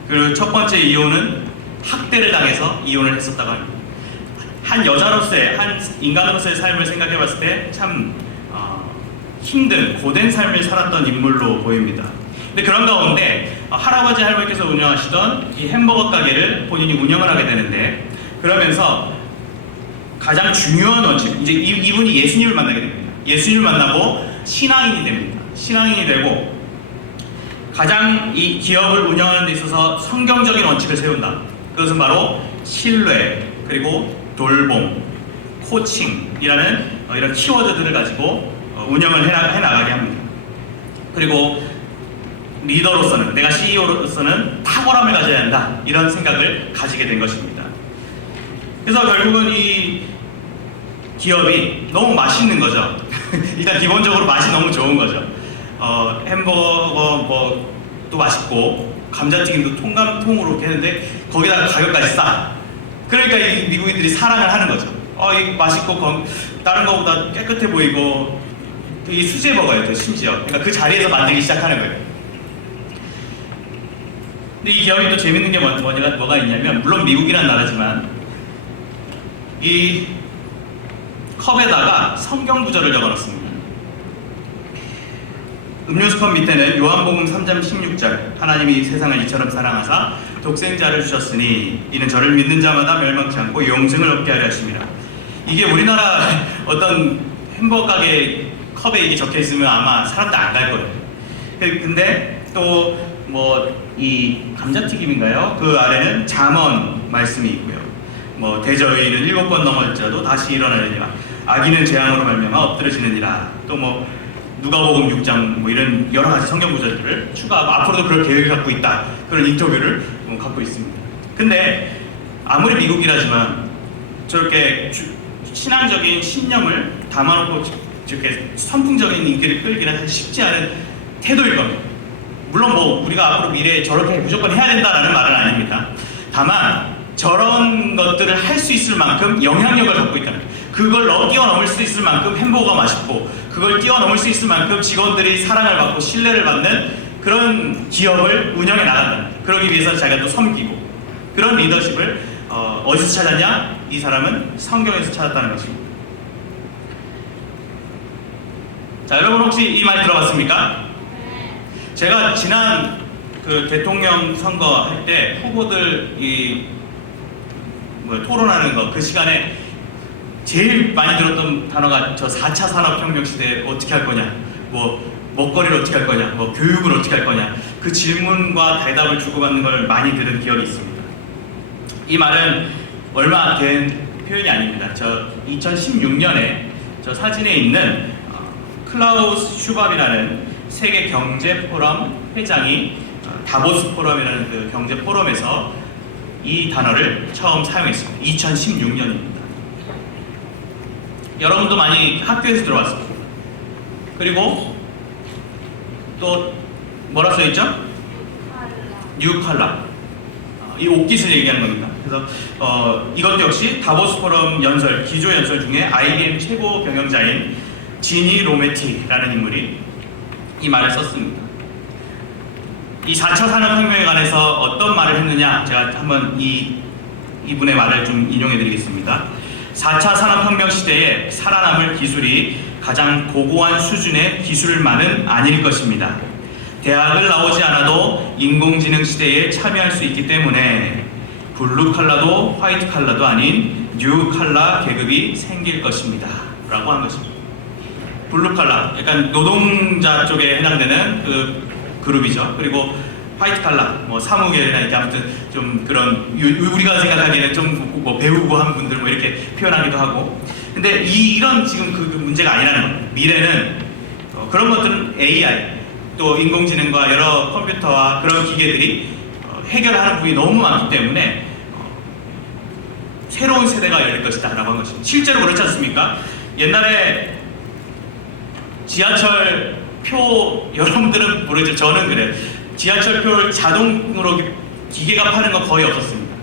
그리고 첫 번째 이혼은 학대를 당해서 이혼을 했었다고 합니다. 한 여자로서의, 한 인간으로서의 삶을 생각해 봤을 때 참 힘든, 고된 삶을 살았던 인물로 보입니다. 근데 그런 가운데 할아버지 할머니께서 운영하시던 이 햄버거 가게를 본인이 운영을 하게 되는데, 그러면서 가장 중요한 원칙, 이제 이분이 예수님을 만나게 됩니다. 예수님을 만나고 신앙인이 됩니다. 신앙인이 되고 가장 이 기업을 운영하는 데 있어서 성경적인 원칙을 세운다. 그것은 바로 신뢰, 그리고 돌봄, 코칭이라는 이런 키워드들을 가지고 운영을 해나가게 합니다. 그리고 리더로서는, 내가 CEO로서는 탁월함을 가져야 한다, 이런 생각을 가지게 된 것입니다. 그래서 결국은 이 기업이 너무 맛있는 거죠. 일단 기본적으로 맛이 너무 좋은 거죠. 햄버거 뭐도 맛있고 감자튀김도 통감통으로 이렇게 했는데 거기다가 가격까지 싸. 그러니까 이 미국인들이 사랑을 하는 거죠. 이거 맛있고 다른 거보다 깨끗해 보이고 이 수제버거예요, 심지어. 그러니까 그 자리에서 만들기 시작하는 거예요. 근데 이 기업이 또 재밌는 게 뭐가 있냐면, 물론 미국이란 나라지만 이 컵에다가 성경 구절을 적어놨습니다. 음료수컵 밑에는 요한복음 3장 16절, 하나님이 세상을 이처럼 사랑하사 독생자를 주셨으니 이는 저를 믿는 자마다 멸망치 않고 영생을 얻게 하려 하심이라. 이게 우리나라 어떤 햄버거 가게 컵에 이게 적혀 있으면 아마 사람들 안 갈 거예요. 근데 또 이 감자튀김인가요? 그 아래는 잠언 말씀이 있고요. 대저의인은 7번 넘을지라도 다시 일어나리라. 악인은 재앙으로 말미암아 엎드러지느니라. 또 누가복음 6장 이런 여러 가지 성경 구절들을 추가하고 앞으로도 그럴 계획을 갖고 있다, 그런 인터뷰를 갖고 있습니다. 근데 아무리 미국이라지만 저렇게 신앙적인 신념을 담아놓고 이렇게 선풍적인 인기를 끌기는 사실 쉽지 않은 태도일 겁니다. 물론 우리가 앞으로 미래에 저렇게 무조건 해야 된다라는 말은 아닙니다. 다만 저런 것들을 할 수 있을 만큼 영향력을 갖고 있다는, 그걸 뛰어넘을 수 있을 만큼 햄버거가 맛있고, 그걸 뛰어넘을 수 있을 만큼 직원들이 사랑을 받고 신뢰를 받는 그런 기업을 운영해 나간다. 그러기 위해서 자기가 또 섬기고, 그런 리더십을 어디서 찾았냐? 이 사람은 성경에서 찾았다는 것입니다. 자, 여러분 혹시 이 말 들어봤습니까? 제가 지난 그 대통령 선거 할 때 후보들 토론하는 거, 그 시간에 제일 많이 들었던 단어가 저 4차 산업혁명 시대에 어떻게 할 거냐, 먹거리를 어떻게 할 거냐, 교육을 어떻게 할 거냐, 그 질문과 대답을 주고받는 걸 많이 들은 기억이 있습니다. 이 말은 얼마 된 표현이 아닙니다. 저 2016년에 저 사진에 있는 클라우스 슈밥이라는 세계 경제 포럼 회장이 다보스 포럼이라는 그 경제 포럼에서 이 단어를 처음 사용했습니다. 2016년입니다. 여러분도 많이 학교에서 들어왔습니다. 그리고 또 뭐라 써있죠? 뉴 칼라. 이 옥깃을 얘기하는 겁니다. 그래서 이것도 역시 다보스 포럼 연설, 기조 연설 중에 IBM 최고 경영자인 지니 로메티라는 인물이 이 말을 썼습니다. 이 4차 산업혁명에 관해서 어떤 말을 했느냐, 제가 한번 이분의 말을 좀 인용해 드리겠습니다. 4차 산업혁명 시대에 살아남을 기술이 가장 고고한 수준의 기술만은 아닐 것입니다. 대학을 나오지 않아도 인공지능 시대에 참여할 수 있기 때문에 블루 칼라도 화이트 칼라도 아닌 뉴 칼라 계급이 생길 것입니다. 라고 한 것입니다. 블루 칼라, 약간 노동자 쪽에 해당되는 그 그룹이죠. 그리고 화이트 칼라, 뭐 사무계나 이렇게 아무튼 좀 그런 우리가 생각하기에는 좀 뭐 배우고 한 분들 뭐 이렇게 표현하기도 하고. 근데 이런 지금 그 문제가 아니라는 겁니다. 미래는 그런 것들은 AI, 또 인공지능과 여러 컴퓨터와 그런 기계들이 해결하는 부분이 너무 많기 때문에 새로운 세대가 열릴 것이다 라고 한 것입니다. 실제로 그렇지 않습니까? 옛날에 지하철표, 여러분들은 모르죠. 저는 그래요. 지하철표 자동으로 기계가 파는 거 거의 없었습니다.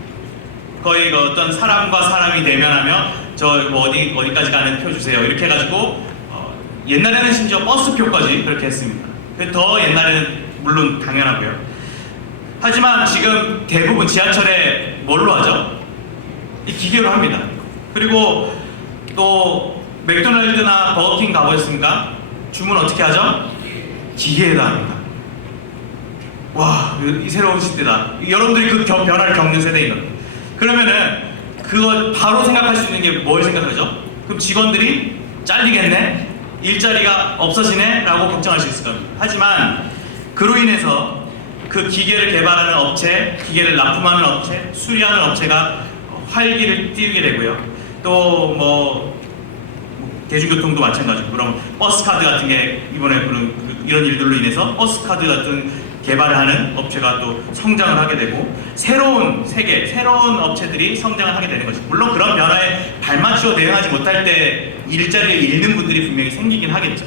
거의 어떤 사람과 사람이 대면하며 저 뭐 어디까지 가는 표 주세요 이렇게 해가지고 옛날에는 심지어 버스표까지 그렇게 했습니다. 더 옛날에는 물론 당연하고요. 하지만 지금 대부분 지하철에 뭘로 하죠? 이 기계로 합니다. 그리고 또 맥도날드나 버거킹 가보셨습니까? 주문 어떻게 하죠? 기계에다 합니다. 와, 이 새로운 시대다. 여러분들이 그 변화를 겪는 세대인 겁니다. 그러면은 그거 바로 생각할 수 있는 게 뭘 생각하죠? 그럼 직원들이 잘리겠네? 일자리가 없어지네? 라고 걱정할 수 있을 겁니다. 하지만 그로 인해서 그 기계를 개발하는 업체, 기계를 납품하는 업체, 수리하는 업체가 활기를 띄우게 되고요. 또 뭐 대중교통도 마찬가지고, 그럼 버스카드 같은 게 이번에 이런 일들로 인해서 버스카드 같은 개발을 하는 업체가 또 성장을 하게 되고, 새로운 세계, 새로운 업체들이 성장을 하게 되는 것이죠. 물론 그런 변화에 발맞추어 대응하지 못할 때 일자리를 잃는 분들이 분명히 생기긴 하겠죠.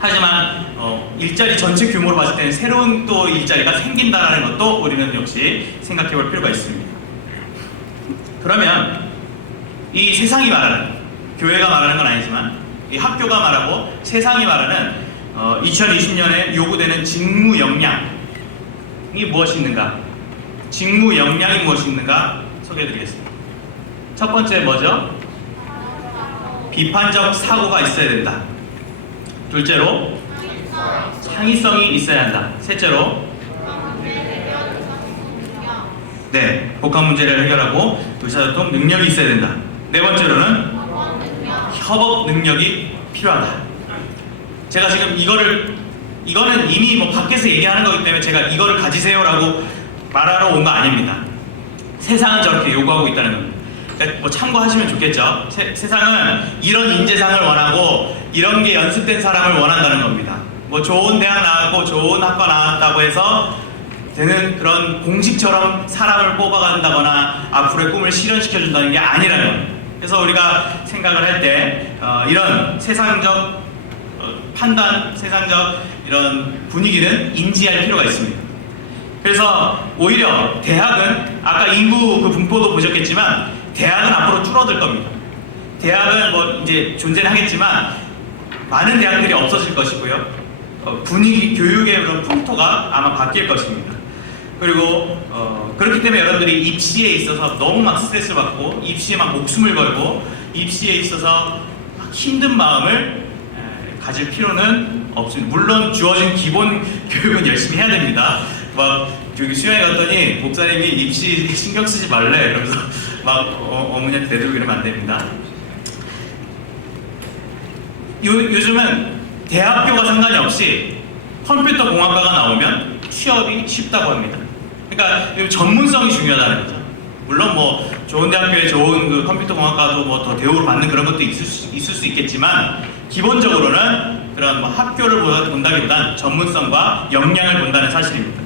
하지만 일자리 전체 규모로 봤을 때는 새로운 또 일자리가 생긴다는 것도 우리는 역시 생각해 볼 필요가 있습니다. 그러면 이 세상이 말하는, 교회가 말하는 건 아니지만 이 학교가 말하고 세상이 말하는 2020년에 요구되는 직무 역량이 무엇이 있는가? 직무 역량이 무엇이 있는가 소개해드리겠습니다. 첫 번째 뭐죠? 비판적 사고가 있어야 된다. 둘째로 창의성이 있어야 한다. 셋째로 네, 복합 문제를 해결하고 의사소통 능력이 있어야 된다. 네 번째로는 협업 능력이 필요하다. 제가 지금 이거는 이미 뭐 밖에서 얘기하는 거기 때문에 제가 이거를 가지세요라고 말하러 온 거 아닙니다. 세상은 저렇게 요구하고 있다는 겁니다. 그러니까 뭐 참고하시면 좋겠죠. 세상은 이런 인재상을 원하고 이런 게 연습된 사람을 원한다는 겁니다. 뭐 좋은 대학 나왔고 좋은 학과 나왔다고 해서 되는 그런 공식처럼 사람을 뽑아간다거나 앞으로의 꿈을 실현시켜준다는 게 아니라는 겁니다. 그래서 우리가 생각을 할 때 이런 세상적 판단, 세상적 이런 분위기는 인지할 필요가 있습니다. 그래서 오히려 대학은 아까 인구 그 분포도 보셨겠지만 대학은 앞으로 줄어들 겁니다. 대학은 뭐 이제 존재는 하겠지만 많은 대학들이 없어질 것이고요. 분위기, 교육의 그런 풍토가 아마 바뀔 것입니다. 그리고 그렇기 때문에 여러분들이 입시에 있어서 너무 막 스트레스를 받고 입시에 막 목숨을 걸고 입시에 있어서 막 힘든 마음을 가질 필요는 없습니다. 물론 주어진 기본 교육은 열심히 해야 됩니다. 막 저기 수영회 갔더니 목사님이 입시 신경 쓰지 말래 그러면서 막 어머니한테 대들고 이러면 안 됩니다. 요즘은 대학교가 상관이 없이 컴퓨터 공학과가 나오면 취업이 쉽다고 합니다. 그러니까 전문성이 중요하다는 거죠. 물론 뭐 좋은 대학교에 좋은 그 컴퓨터 공학과도 뭐 더 대우를 받는 그런 것도 있을 수 있겠지만 기본적으로는 그런 뭐 학교를 본다기보단 전문성과 역량을 본다는 사실입니다.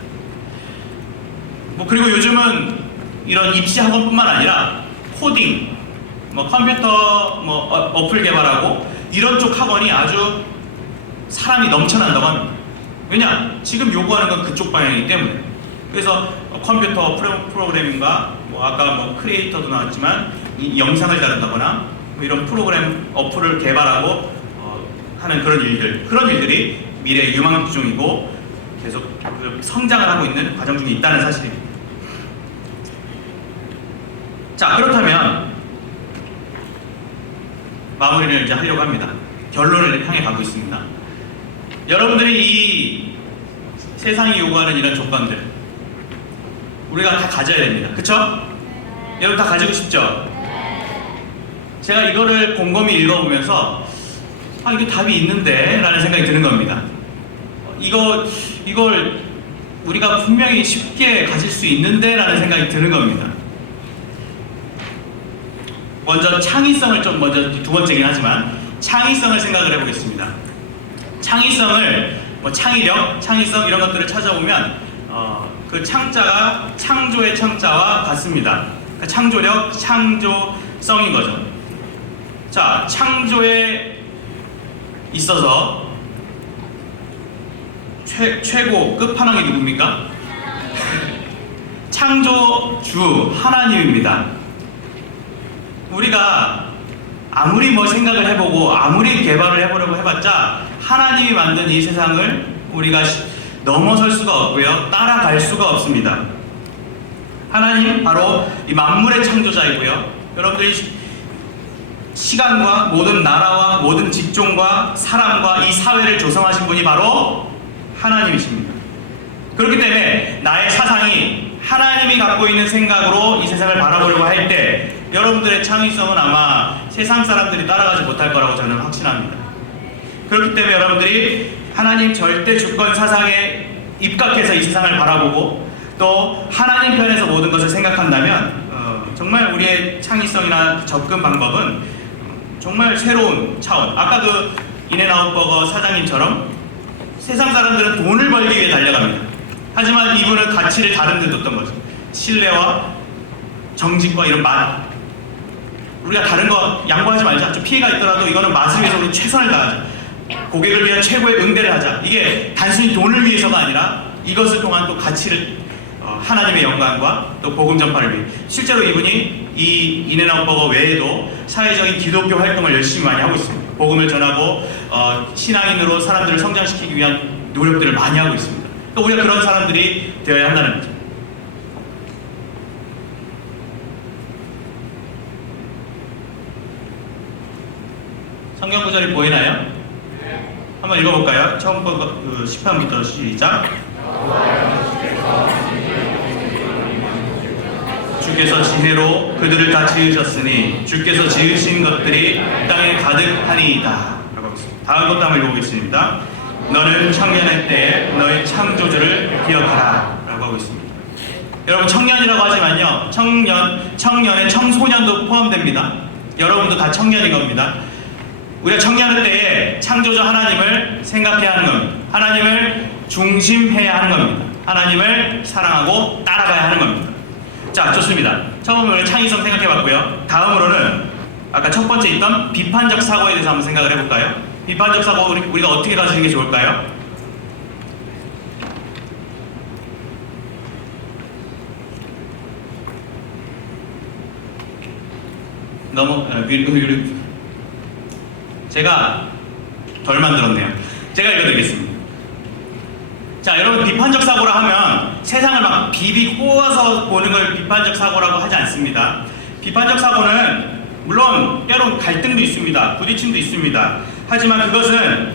뭐 그리고 요즘은 이런 입시 학원뿐만 아니라 코딩, 뭐 컴퓨터 뭐 어플 개발하고 이런 쪽 학원이 아주 사람이 넘쳐난다고 합니다. 왜냐? 지금 요구하는 건 그쪽 방향이기 때문에. 그래서 컴퓨터 프로그래밍과 뭐 아까 뭐 크리에이터도 나왔지만 이 영상을 다룬다거나 뭐 이런 프로그램 어플을 개발하고 하는 그런 일들이 미래의 유망 중이고 계속 성장을 하고 있는 과정 중에 있다는 사실입니다. 자, 그렇다면 마무리를 이제 하려고 합니다. 결론을 향해 가고 있습니다. 여러분들이 이 세상이 요구하는 이런 조건들 우리가 다 가져야 됩니다. 그쵸? 여러분 다 가지고 싶죠? 제가 이거를 곰곰이 읽어보면서 이게 답이 있는데 라는 생각이 드는 겁니다. 이걸 우리가 분명히 쉽게 가질 수 있는데 라는 생각이 드는 겁니다. 먼저 창의성을 좀 먼저 두 번째긴 하지만 창의성을 생각을 해보겠습니다. 창의성을 뭐 창의력, 창의성 이런 것들을 찾아보면 그 창자가 창조의 창자와 같습니다. 그러니까 창조력, 창조성인 거죠. 자, 창조에 있어서 최고 끝판왕이 누굽니까? 창조주 하나님입니다. 우리가 아무리 뭐 생각을 해보고 아무리 개발을 해보려고 해봤자 하나님이 만든 이 세상을 우리가 넘어설 수가 없고요, 따라갈 수가 없습니다. 하나님 바로 이 만물의 창조자이고요, 여러분들이 시간과 모든 나라와 모든 직종과 사람과 이 사회를 조성하신 분이 바로 하나님이십니다. 그렇기 때문에 나의 사상이 하나님이 갖고 있는 생각으로 이 세상을 바라보려고 할 때 여러분들의 창의성은 아마 세상 사람들이 따라가지 못할 거라고 저는 확신합니다. 그렇기 때문에 여러분들이 하나님 절대 주권 사상에 입각해서 이 세상을 바라보고 또 하나님 편에서 모든 것을 생각한다면 정말 우리의 창의성이나 접근 방법은 정말 새로운 차원. 아까 그 인앤아웃버거 사장님처럼 세상 사람들은 돈을 벌기 위해 달려갑니다. 하지만 이분은 가치를 다른 데 뒀던 거죠. 신뢰와 정직과 이런 맛. 우리가 다른 거 양보하지 말자. 좀 피해가 있더라도 이거는 맛을 위해서 우리 최선을 다하자. 고객을 위한 최고의 응대를 하자. 이게 단순히 돈을 위해서가 아니라 이것을 통한 또 가치를 하나님의 영광과 또 복음 전파를 위해. 실제로 이분이 이 인앤아웃버거 외에도 사회적인 기독교 활동을 열심히 많이 하고 있습니다. 복음을 전하고 신앙인으로 사람들을 성장시키기 위한 노력들을 많이 하고 있습니다. 또 우리가 그런 사람들이 되어야 한다는 거죠. 성경 구절이 보이나요? 한번 읽어볼까요? 처음부터 그 10편부터 시작. 주께서 지혜로 그들을 다 지으셨으니 주께서 지으신 것들이 땅에 가득하니이다 라고 하고 있습니다. 다음 것도 한번 읽어보겠습니다. 너는 청년의 때에 너의 창조주를 기억하라 라고 하고 있습니다. 여러분 청년이라고 하지만요, 청년에 청소년도 포함됩니다. 여러분도 다 청년인 겁니다. 우리가 청년의 때에 창조주 하나님을 생각해야 하는 겁니다. 하나님을 중심해야 하는 겁니다. 하나님을 사랑하고 따라가야 하는 겁니다. 자, 좋습니다. 처음으로 창의성 생각해봤고요. 다음으로는 아까 첫 번째 있던 비판적 사고에 대해서 한번 생각을 해볼까요? 비판적 사고 우리가 어떻게 가지는 게 좋을까요? 제가 덜 만들었네요. 제가 읽어드리겠습니다. 자, 여러분 비판적 사고라 하면 세상을 막 비비 꼬아서 보는 걸 비판적 사고라고 하지 않습니다. 비판적 사고는 물론 때론 갈등도 있습니다. 부딪힘도 있습니다. 하지만 그것은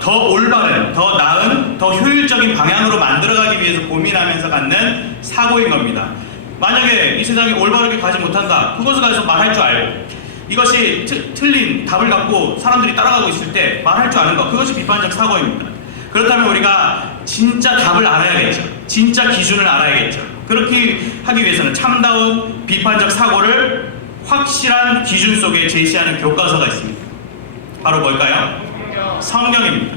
더 올바른, 더 나은, 더 효율적인 방향으로 만들어가기 위해서 고민하면서 갖는 사고인 겁니다. 만약에 이 세상이 올바르게 가지 못한다, 그것을 가지고 말할 줄 알고 이것이 틀린 답을 갖고 사람들이 따라가고 있을 때 말할 줄 아는 것, 그것이 비판적 사고입니다. 그렇다면 우리가 진짜 답을 알아야겠죠. 진짜 기준을 알아야겠죠. 그렇게 하기 위해서는 참다운 비판적 사고를 확실한 기준 속에 제시하는 교과서가 있습니다. 바로 뭘까요? 성경입니다.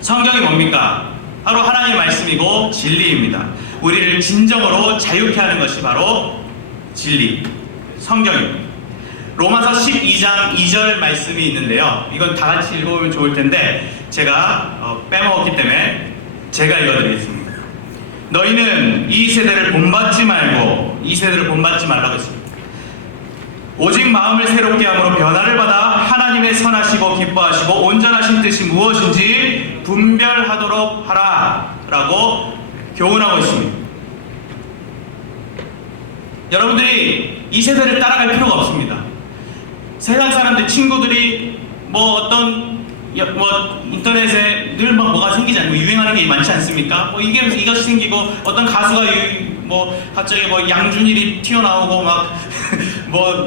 성경이 뭡니까? 바로 하나님의 말씀이고 진리입니다. 우리를 진정으로 자유케 하는 것이 바로 진리, 성경입니다. 로마서 12장 2절 말씀이 있는데요. 이건 다 같이 읽어보면 좋을 텐데 제가 빼먹었기 때문에 제가 읽어드리겠습니다. 너희는 이 세대를 본받지 말고 이 세대를 본받지 말라고 했습니다. 오직 마음을 새롭게 함으로 변화를 받아 하나님의 선하시고 기뻐하시고 온전하신 뜻이 무엇인지 분별하도록 하라 라고 교훈하고 있습니다. 여러분들이 이 세대를 따라갈 필요가 없습니다. 세상 사람들, 친구들이 인터넷에 늘 뭐가 생기지 않고 유행하는 게 많지 않습니까? 이것이 생기고 어떤 가수가 갑자기 양준일이 튀어나오고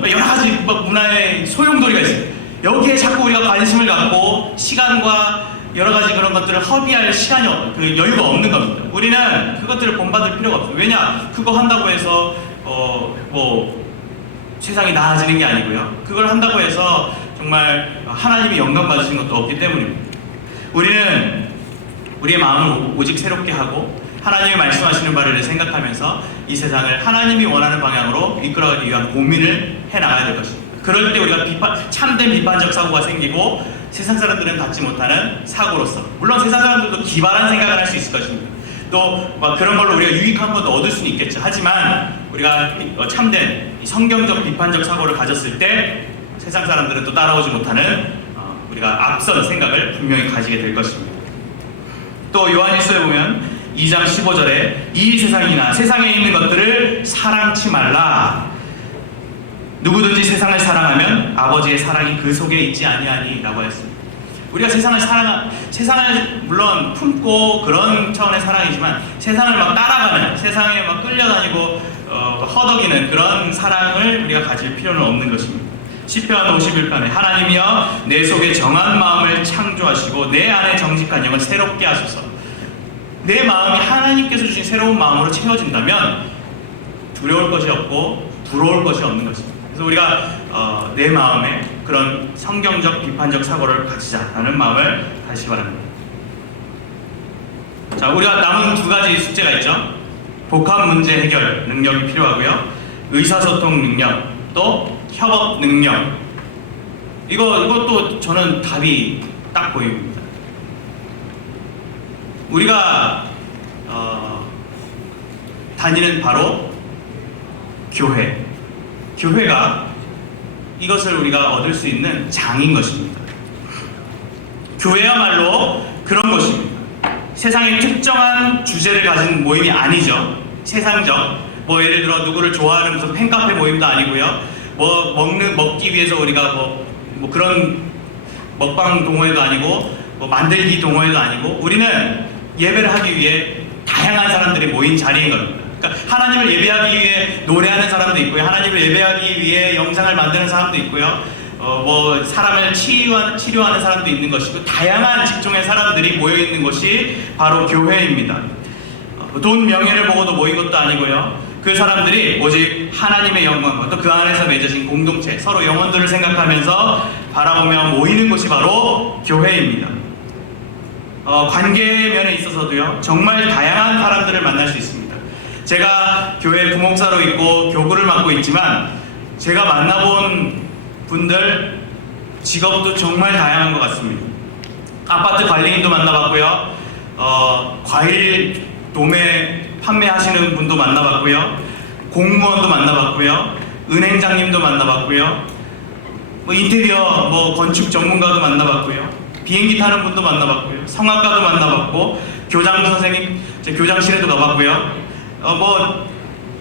여러 가지 문화의 소용돌이가 있어요. 여기에 자꾸 우리가 관심을 갖고 시간과 여러 가지 그런 것들을 허비할 시간이 여유가 없는 겁니다. 우리는 그것들을 본받을 필요가 없어요. 왜냐? 그거 한다고 해서 세상이 나아지는 게 아니고요. 그걸 한다고 해서 정말 하나님이 영광 받으신 것도 없기 때문입니다. 우리는 우리의 마음을 오직 새롭게 하고 하나님이 말씀하시는 바를 생각하면서 이 세상을 하나님이 원하는 방향으로 이끌어가기 위한 고민을 해나가야 될 것입니다. 그럴 때 우리가 참된 비판적 사고가 생기고 세상 사람들은 갖지 못하는 사고로서, 물론 세상 사람들도 기발한 생각을 할 수 있을 것입니다. 또 그런 걸로 우리가 유익한 것도 얻을 수는 있겠죠. 하지만 우리가 참된 성경적 비판적 사고를 가졌을 때 세상 사람들은 또 따라오지 못하는 우리가 앞선 생각을 분명히 가지게 될 것입니다. 또 요한일서에 보면 2장 15절에 이 세상이나 세상에 있는 것들을 사랑치 말라. 누구든지 세상을 사랑하면 아버지의 사랑이 그 속에 있지 아니하니 라고 했습니다. 우리가 세상을 물론 품고 그런 차원의 사랑이지만 세상을 따라가는, 세상에 끌려다니고 허덕이는 그런 사랑을 우리가 가질 필요는 없는 것입니다. 시편 51편에 하나님이여 내 속에 정한 마음을 창조하시고 내 안에 정직한 영을 새롭게 하소서. 내 마음이 하나님께서 주신 새로운 마음으로 채워진다면 두려울 것이 없고 부러울 것이 없는 것입니다. 그래서 우리가 내 마음에 그런 성경적 비판적 사고를 가지자라는 마음을 가지시 바랍니다. 자, 우리가 남은 두 가지 숙제가 있죠. 복합 문제 해결 능력이 필요하고요. 의사소통 능력, 또 협업 능력. 이것도 저는 답이 딱 보입니다. 우리가 다니는 바로 교회가 이것을 우리가 얻을 수 있는 장인 것입니다. 교회야말로 그런 것입니다. 세상에 특정한 주제를 가진 모임이 아니죠. 세상적, 예를 들어 누구를 좋아하는 무슨 팬카페 모임도 아니고요. 먹기 위해서 우리가 그런 먹방 동호회도 아니고 만들기 동호회도 아니고, 우리는 예배를 하기 위해 다양한 사람들이 모인 자리인 겁니다. 그러니까 하나님을 예배하기 위해 노래하는 사람도 있고요. 하나님을 예배하기 위해 영상을 만드는 사람도 있고요. 사람을 치료하는 사람도 있는 것이고, 다양한 직종의 사람들이 모여있는 것이 바로 교회입니다. 돈, 명예를 보고도 모인 것도 아니고요. 그 사람들이 오직 하나님의 영광과 또 그 안에서 맺어진 공동체, 서로 영혼들을 생각하면서 바라보며 모이는 곳이 바로 교회입니다. 관계 면에 있어서도요, 정말 다양한 사람들을 만날 수 있습니다. 제가 교회 부목사로 있고 교구를 맡고 있지만 제가 만나본 분들 직업도 정말 다양한 것 같습니다. 아파트 관리인도 만나봤고요, 과일 도매 판매하시는 분도 만나봤고요, 공무원도 만나봤고요, 은행장님도 만나봤고요, 인테리어 건축 전문가도 만나봤고요, 비행기 타는 분도 만나봤고요, 성악가도 만나봤고, 교장 선생님 교장실에도 가봤고요,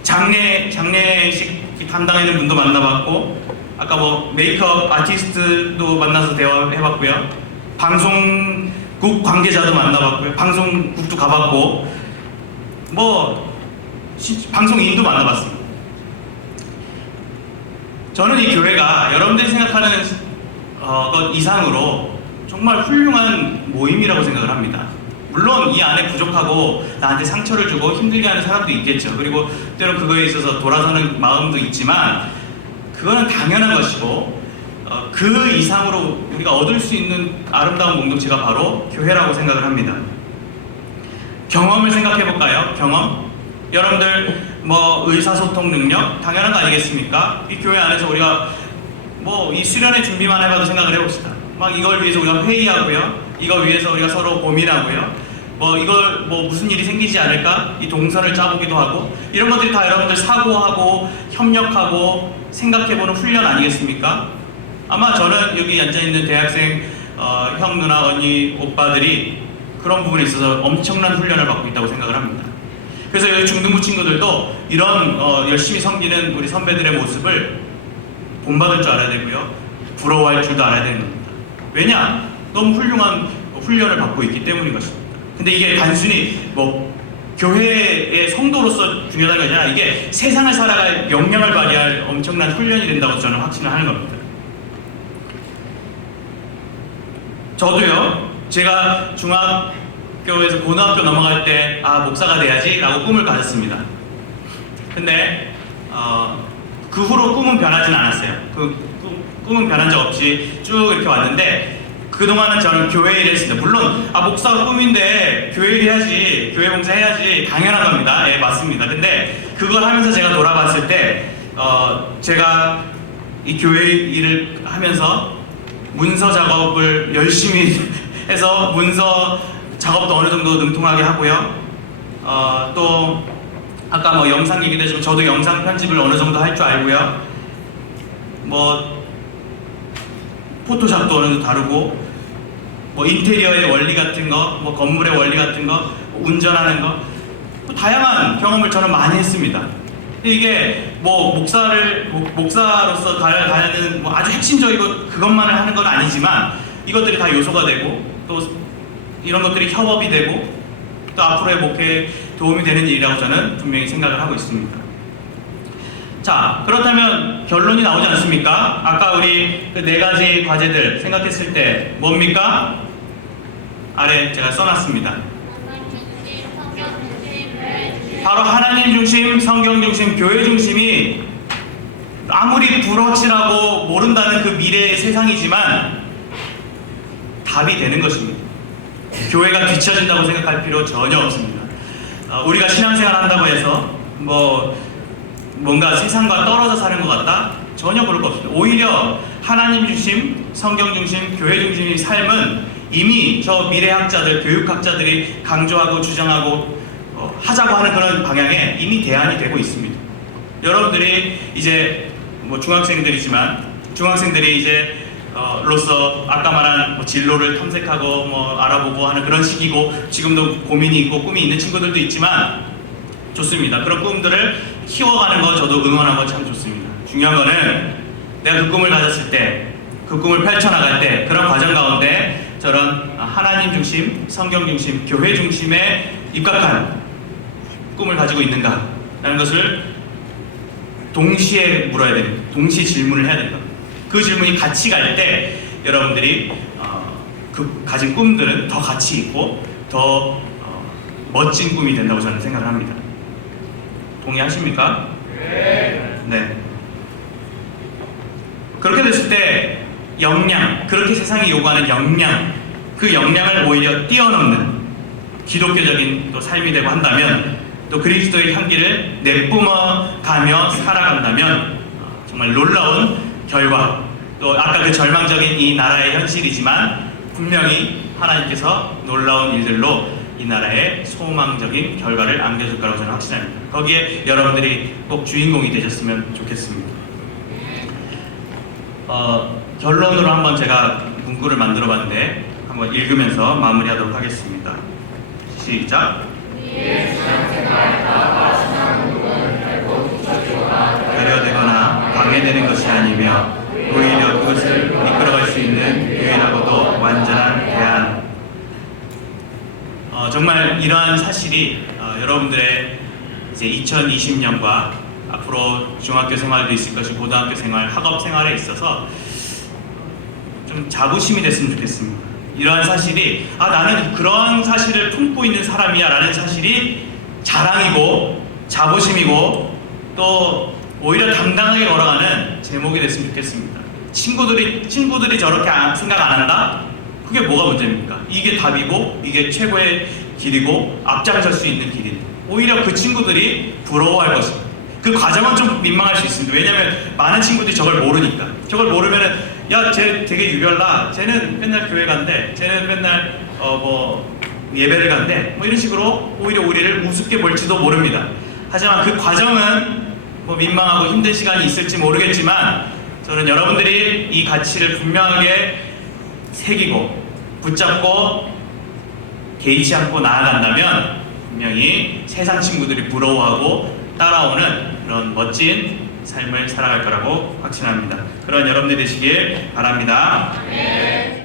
장례식 담당하는 분도 만나봤고, 아까 메이크업 아티스트도 만나서 대화해봤고요, 방송국 관계자도 만나봤고요, 방송국도 가봤고, 방송인도 만나봤습니다. 저는 이 교회가 여러분들이 생각하는 것 이상으로 정말 훌륭한 모임이라고 생각을 합니다. 물론 이 안에 부족하고 나한테 상처를 주고 힘들게 하는 사람도 있겠죠. 그리고 때로 그거에 있어서 돌아서는 마음도 있지만 그거는 당연한 것이고, 그 이상으로 우리가 얻을 수 있는 아름다운 공동체가 바로 교회라고 생각을 합니다. 경험을 생각해 볼까요? 경험? 여러분들 의사소통 능력 당연한 거 아니겠습니까? 이 교회 안에서 우리가 이 수련회 준비만 해봐도 생각을 해봅시다. 이걸 위해서 우리가 회의하고요, 이걸 위해서 우리가 서로 고민하고요, 뭐 이걸 뭐 무슨 일이 생기지 않을까 이 동선을 짜보기도 하고 이런 것들이 다 여러분들 사고하고 협력하고 생각해보는 훈련 아니겠습니까? 아마 저는 여기 앉아있는 대학생 형, 누나, 언니, 오빠들이 그런 부분에 있어서 엄청난 훈련을 받고 있다고 생각을 합니다. 그래서 여기 중등부 친구들도 이런 열심히 섬기는 우리 선배들의 모습을 본받을 줄 알아야 되고요. 부러워할 줄도 알아야 되는 겁니다. 왜냐? 너무 훌륭한 훈련을 받고 있기 때문인 것입니다. 근데 이게 단순히 뭐 교회의 성도로서 중요한 게 아니라 이게 세상을 살아갈 역량을 발휘할 엄청난 훈련이 된다고 저는 확신을 하는 겁니다. 저도요, 제가 중학교에서 고등학교 넘어갈 때 목사가 돼야지 라고 꿈을 가졌습니다. 근데 그 후로 꿈은 변하진 않았어요. 꿈은 변한 적 없이 쭉 이렇게 왔는데 그동안은 저는 교회 일을 했습니다. 물론 목사가 꿈인데 교회 일 해야지, 교회 봉사 해야지 당연한 겁니다. 예, 맞습니다. 근데 그걸 하면서 제가 돌아봤을 때 제가 이 교회 일을 하면서 문서 작업을 열심히 해서 문서 작업도 어느 정도 능통하게 하고요. 또 아까 뭐 영상 얘기도 했지만 저도 영상 편집을 어느 정도 할 줄 알고요. 뭐 포토샵도 어느 정도 다루고 뭐 인테리어의 원리 같은 거, 뭐 건물의 원리 같은 거, 운전하는 거, 뭐 다양한 경험을 저는 많이 했습니다. 근데 이게 뭐 목사로서 가는 뭐 아주 핵심적이고 그것만을 하는 건 아니지만 이것들이 다 요소가 되고 또 이런 것들이 협업이 되고 또 앞으로의 목회에 도움이 되는 일이라고 저는 분명히 생각을 하고 있습니다. 자, 그렇다면 결론이 나오지 않습니까? 아까 우리 그 4가지 과제들 생각했을 때 뭡니까? 아래 제가 써놨습니다. 바로 하나님 중심, 성경 중심, 교회 중심이 아무리 불확실하고 모른다는 그 미래의 세상이지만 답이 되는 것입니다. 교회가 뒤처진다고 생각할 필요 전혀 없습니다. 우리가 신앙생활 한다고 해서 뭔가 세상과 떨어져 사는 것 같다? 전혀 그럴 거 없습니다. 오히려 하나님 중심, 성경 중심, 교회 중심의 삶은 이미 저 미래학자들, 교육학자들이 강조하고 주장하고 하자고 하는 그런 방향에 이미 대안이 되고 있습니다. 여러분들이 이제 뭐 중학생들이지만 중학생들이 이제 로서 아까 말한 뭐 진로를 탐색하고 뭐 알아보고 하는 그런 시기고 지금도 고민이 있고 꿈이 있는 친구들도 있지만 좋습니다. 그런 꿈들을 키워가는 거 저도 응원하고 참 좋습니다. 중요한 거는 내가 그 꿈을 가졌을 때 그 꿈을 펼쳐나갈 때 그런 과정 가운데 저런 하나님 중심, 성경 중심, 교회 중심에 입각한 꿈을 가지고 있는가 라는 것을 동시에 물어야 됩니다. 동시에 질문을 해야 됩니다. 그 질문이 같이 갈 때 여러분들이 그 가진 꿈들은 더 가치 있고 더 멋진 꿈이 된다고 저는 생각을 합니다. 동의하십니까? 네. 그렇게 됐을 때 역량, 그렇게 세상이 요구하는 역량, 그 역량을 오히려 뛰어넘는 기독교적인 또 삶이 되고 한다면 또 그리스도의 향기를 내뿜어 가며 살아간다면 정말 놀라운 결과, 또 아까 그 절망적인 이 나라의 현실이지만 분명히 하나님께서 놀라운 일들로 이 나라의 소망적인 결과를 안겨줄 거라고 저는 확신합니다. 거기에 여러분들이 꼭 주인공이 되셨으면 좋겠습니다. 결론으로 한번 제가 문구를 만들어 봤는데 한번 읽으면서 마무리하도록 하겠습니다. 시작. 배려되거나 방해되는 것이 아니며 오히려 그것을 이끌어갈 수 있는 유일하고도 완전한 대안. 정말 이러한 사실이 여러분들의 이제 2020년과 앞으로 중학교 생활도 있을 것이고 고등학교 생활, 학업 생활에 있어서 좀 자부심이 됐으면 좋겠습니다. 이러한 사실이 나는 그러한 사실을 품고 있는 사람이야 라는 사실이 자랑이고 자부심이고 또 오히려 당당하게 걸어가는 제목이 됐으면 좋겠습니다. 친구들이 저렇게 생각 안 한다? 그게 뭐가 문제입니까? 이게 답이고 이게 최고의 길이고 앞장설 수 있는 길인데 오히려 그 친구들이 부러워할 것입니다. 그 과정은 좀 민망할 수 있습니다. 왜냐하면 많은 친구들이 저걸 모르니까. 저걸 모르면은 야, 쟤 되게 유별나. 쟤는 맨날 교회 간대. 쟤는 맨날 예배를 가는데 뭐 이런 식으로 오히려 우리를 우습게 볼지도 모릅니다. 하지만 그 과정은 뭐 민망하고 힘든 시간이 있을지 모르겠지만 저는 여러분들이 이 가치를 분명하게 새기고 붙잡고 개의치 않고 나아간다면 분명히 세상 친구들이 부러워하고 따라오는 그런 멋진 삶을 살아갈 거라고 확신합니다. 그런 여러분들이 되시길 바랍니다. 네.